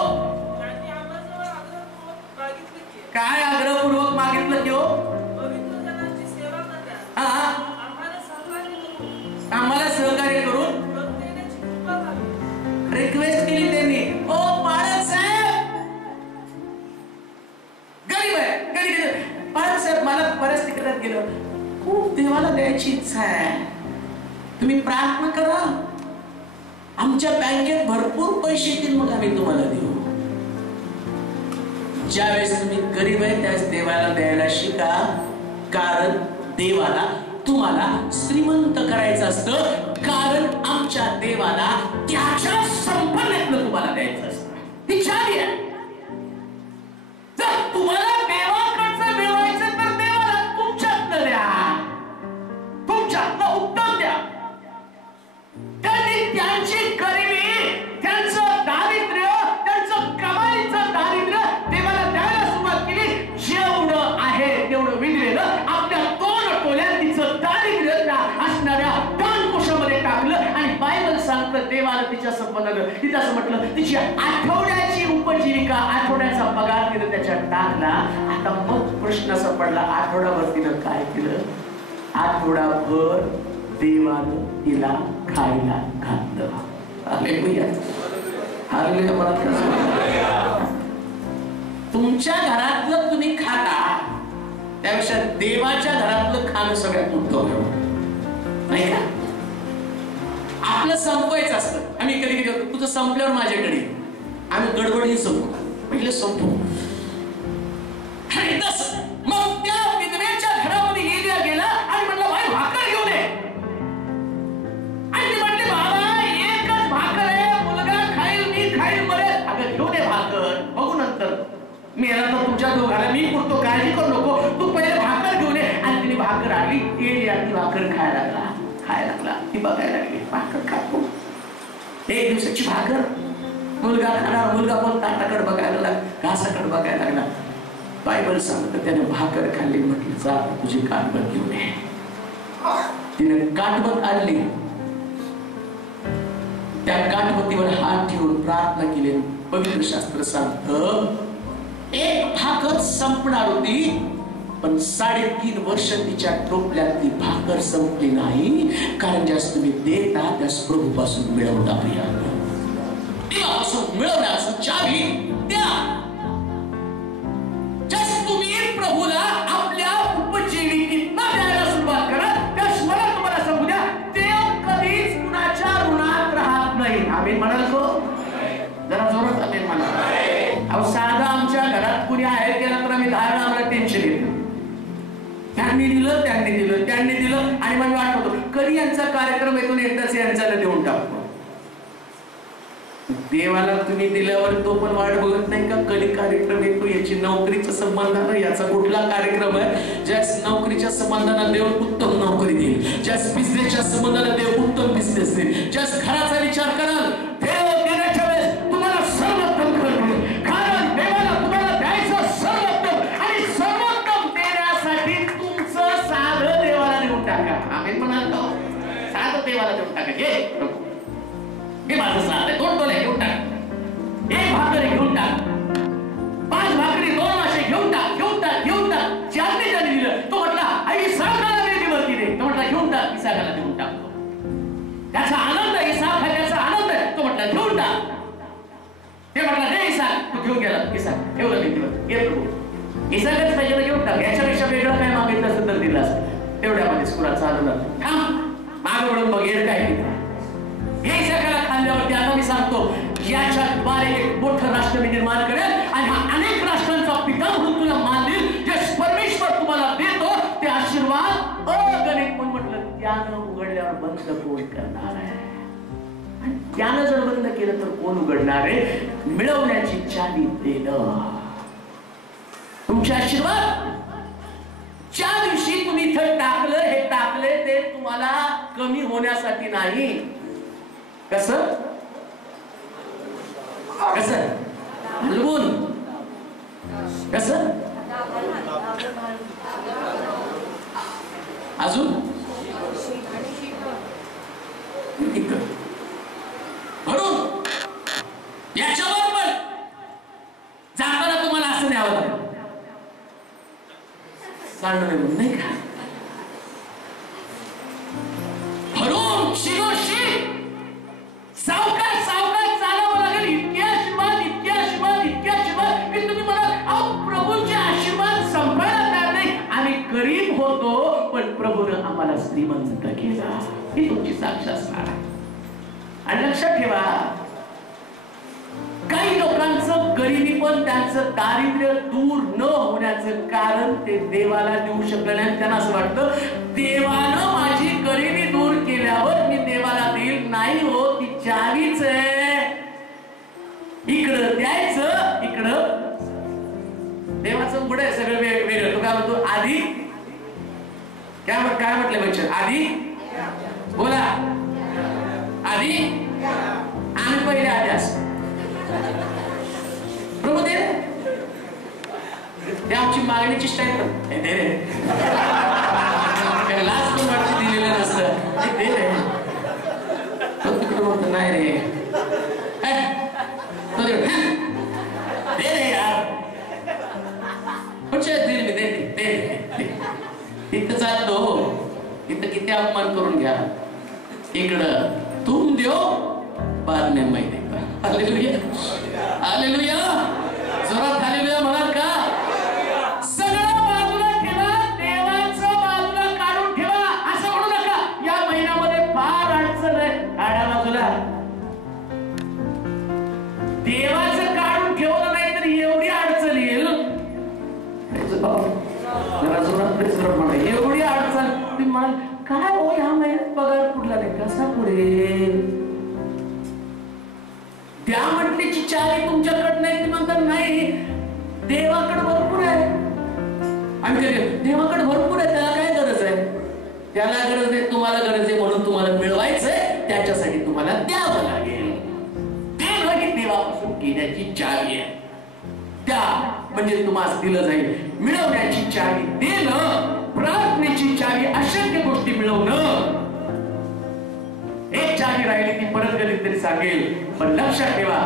काय आग्रहपूर्वक मागितलं की हो, आम्हाला सहकार्य करून रिक्वेस्ट केली त्यांनी. ओ पाळत साहेब, गरीब आहे, गरीब पाळत साहेब, मला परिस्थितीत देवाला द्यायची इच्छा आहे, तुम्ही प्रार्थना करा, आमच्या बँकेत भरपूर पैसे येतील, मग आम्ही तुम्हाला देऊ. ज्यावेळेस तुम्ही गरीब आहे त्यावेळेस देवाला द्यायला शिका, कारण देवाला तुम्हाला श्रीमंत करायचं असतं, कारण आमच्या देवाला त्याच्या संपन्नतेनं तुम्हाला द्यायचं असतं. ही चावी आहे. जर तुम्हाला देवाकडचं मिळवायचं तर देवाला तुमच्यातलं द्या, तुमच्यातलं उत्तम द्या. त्यांनी त्यांची गरिबी, त्यांचं दारिद्र्य, त्यांचं कमाईचं दारिद्र्य देवाला द्यायला सुरुवात केली. जेवढं आहे तेवढं विंडलेलं आपल्या दोन टोल्यात तिचं दारिद्र्य त्या असणाऱ्या दानकोशामध्ये टाकलं. आणि बायबल सांगतं देवाला तिच्या संपन्नानं तिथं असं म्हटलं, तिची आठवड्याची उपजीविका, आठवड्याचा पगार तिनं त्याच्यात टाकला. आता मग प्रश्न असा पडला, आठवड्याभर तिनं काय केलं? आठवडाभर देवानं तिला खायला घातलं. Hallelujah, hallelujah. मला तुमच्या घरातलं तुम्ही खाता त्यापेक्षा देवाच्या घरातलं खाणं सगळ्यात उत्तम नाही का? आपलं संपवायचं असतं. आम्ही कधी कधी तुझं संपल्यावर माझ्याकडे आम्ही गडबडही संपू, पहिले संपू. मग त्या विधवेच्या घरामध्ये गेला आणि म्हणलं भाई भाकर घेऊन ये. आणि ती म्हणली बाबा एकच भाकर आहे, मुलगा खाईल, मी खाईल, बरे. अगं घेऊन ये भाकर, बघू नंतर. मी याला तर तुमच्या दोघांना मी पुरतो, काळजी करू नको, तू पहिले भाकर घेऊन ये. आणि तिने भाकर आली, ती भाकर खायला लागला, ती बघायला लागली, भाकर खातो. एक दिवसाची भाकर मुलगा खाणार, मुलगा पण ताटाकडे बघायला लागला, घासाकडे बघायला लागला. बायबल सांगतं त्याने भाकर खाल्ली, म्हटलं जा तुझी काटबत घेऊन ये. तिने काटबत आणली, त्या काटबतीवर हात ठेवून प्रार्थना केली. पवित्र शास्त्र सांगतं एक भाकर संपणार होती, पण 3.5 वर्ष तिच्या टोपल्यातली भाकर संपली नाही, कारण ज्यास तुम्ही देता त्यास प्रभूपासून मिळवता. देवापासून मिळवण्याचं चावी द्या. ज्यास तुम्ही प्रभूला आपल्या उपजीविकेतनं द्यायला सुरुवात करा, त्यास मला तुम्हाला सांगू द्या, देव कधीच कुणाच्या ऋणात राहत नाही. आम्ही म्हणालो जरा जोरात आम्ही म्हणा. अहो साधा आमच्या घरात कुणी आहे केला तर आम्ही धारणा, आम्हाला टेन्शन येतं. त्यांनी दिलं आणि मग वाट होतो कधी यांचा कार्यक्रम येतो, एकदाच यांच्याला देऊन टाकतो. देवाला तुम्ही दिल्यावर तो पण वाट बघत नाही का कधी कार्यक्रम येतो, याची नोकरीच्या संबंधानं याचा कुठला कार्यक्रम आहे. ज्यास नोकरीच्या संबंधानं देव उत्तम नोकरी देईल, ज्यास बिझनेसच्या संबंधानं देव उत्तम बिझनेस देईल. ज्यास घराचा विचार कराल देव देण्याच्या वेळेस तुम्हाला सर्वोत्तम करतो, कारण देवाला तुम्हाला द्यायचं सर्वोत्तम, आणि सर्वोत्तम देण्यासाठी तुमचं साधं देवाला देऊन टाका. आम्ही म्हणालो साधं देवाला देऊन टाका. हे माझं साधं आहे, 2 टोले घेऊन टाक, 1 भाकरी घेऊन टाक, 5 भाकरी 2 मासे घेऊन टाक. ज्याने दिलं तो म्हटला आई साखाला वेळीवरती दे, तो म्हटला घेऊन टाक, इसाकाला देऊन टाकतो. त्याचा आनंद इसाक आहे, त्याचा आनंद आहे, तो म्हटला घेऊन टाक. ते म्हटला दे इसाक, तो घेऊन गेला. इसाक ठेवलं वेळीवर, ये प्रभू इसाकच पाहिजे घेऊन टाक, याच्यापेक्षा वेगळं काय मागितलं असेल तर दिलं असतं. तेवढ्यामध्ये स्कुला चालू थांब, मागं वळून बघ येड काय केलं. हे सगळ्याला खाल्ल्यावरती आता मी सांगतो याच्या द्वारे एक मोठं राष्ट्र मी निर्माण करेल, आणि हा अनेक राष्ट्रांचा पिता म्हणून तुला मान देईल. जे परमेश्वर तुम्हाला देतो ते आशीर्वाद अगणित. पण म्हटलं त्यानं उघडल्यावर बंद कोण करणार आहे, आणि त्यानं जर बंद केलं तर कोण उघडणार आहे. मिळवण्याची चावी देणं. तुमचे आशीर्वाद ज्या दिवशी तुम्ही इथं टाकलं, हे टाकले ते तुम्हाला कमी होण्यासाठी नाही. कसं हलवून, कसं अजून म्हणून याच्यावर पण जाताना तुम्हाला असं द्यावं लागेल, सांगणं नाही का. म्हणून शिरोशी सावकाश चालावं लागेल. इतके आशीर्वाद की तुम्ही मला प्रभूचे आशीर्वाद संभाळता नाही. आम्ही गरीब होतो पण प्रभूने तुम्हाला श्रीमंत केला, ही तुमची साक्ष असणार आहे. आणि लक्षात ठेवा, काही लोकांचं गरिबी पण त्यांचं दारिद्र्य दूर न होण्याचं कारण ते देवाला देऊ शकले नाही. त्यांना असं वाटतं देवानं माझी गरिबी दूर केल्यावर मी देवाला देईल. नाही हो, ती चावीच आहे. इकडं द्यायचं, इकडं देवाचं उघड आहे. सगळं वेगळं. तो काय म्हणतो, आधी काय म्हटलं म्हणजे आधी बोला, आधी आणि पहिले आधी असं प्रभू दे आमची मागणीची स्टाईल दे रे. लास्ट पण वाटची दिलेलं नसतं, दे रे. तिकडे म्हणतो नाही रे, दे रे यार. दे मी दे. इथं चालतो, इथं किती अपमान करून घ्या. इकडं तुम देव बाद में मैं देता. Hallelujah, hallelujah. जोरात हालेलुया म्हणाल का? सगळं बाजूला ठेवा, देवाचं बाजूला काढून ठेवा. असं म्हणू नका या महिन्यामध्ये फार अडचण आहे. आड्या बाजूला देवाचं काढून ठेवलं नाही तर एवढी अडचण येईल. एवढी अडचण तुम्ही म्हणाल काय हो, ह्या महिन्यात पगार कुठला नाही, कसा पुढे त्या म्हटल्याची चावी तुमच्याकडे नाही. ते म्हणतात नाही, देवाकडे भरपूर आहे. आम्ही देवाकडे भरपूर आहे, त्याला काय गरज आहे? त्याला गरज आहे, तुम्हाला गरज आहे, म्हणून तुम्हाला मिळवायचंय, त्याच्यासाठी तुम्हाला द्यावं लागेल. देणं ही देवापासून घेण्याची चावी आहे. त्या म्हणजे तुम्हाला दिलं जाईल. मिळवण्याची चावी देणं, प्रार्थनेची चावी अशक्य गोष्टी मिळवणं. एक चावी राहिली ती परत कधी तरी सांगेल. पण लक्षात ठेवा,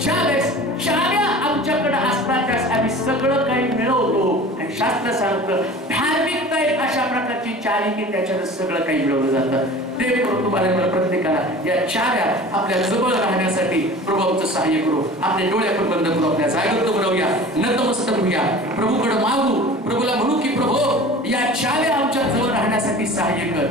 ज्यावेळेस चाव्या आमच्याकडे असतात त्यास आम्ही सगळं काही मिळवतो. आणि शास्त्र सांगतं धार्मिकता एक अशा प्रकारची चावी की त्याच्यात सगळं काही मिळवलं जातं. देव करून तुम्हाला मला प्रत्येकाला या चाव्या आपल्या जवळ राहण्यासाठी प्रभू आमचं सहाय्य करू. आपले डोळे आपण बंद करू, आपल्या जागृत बनवूया, नतमस्तक होऊया, प्रभूकडे मागू. प्रभूला म्हणू की प्रभू या चाव्या आमच्या जवळ राहण्यासाठी सहाय्य कर.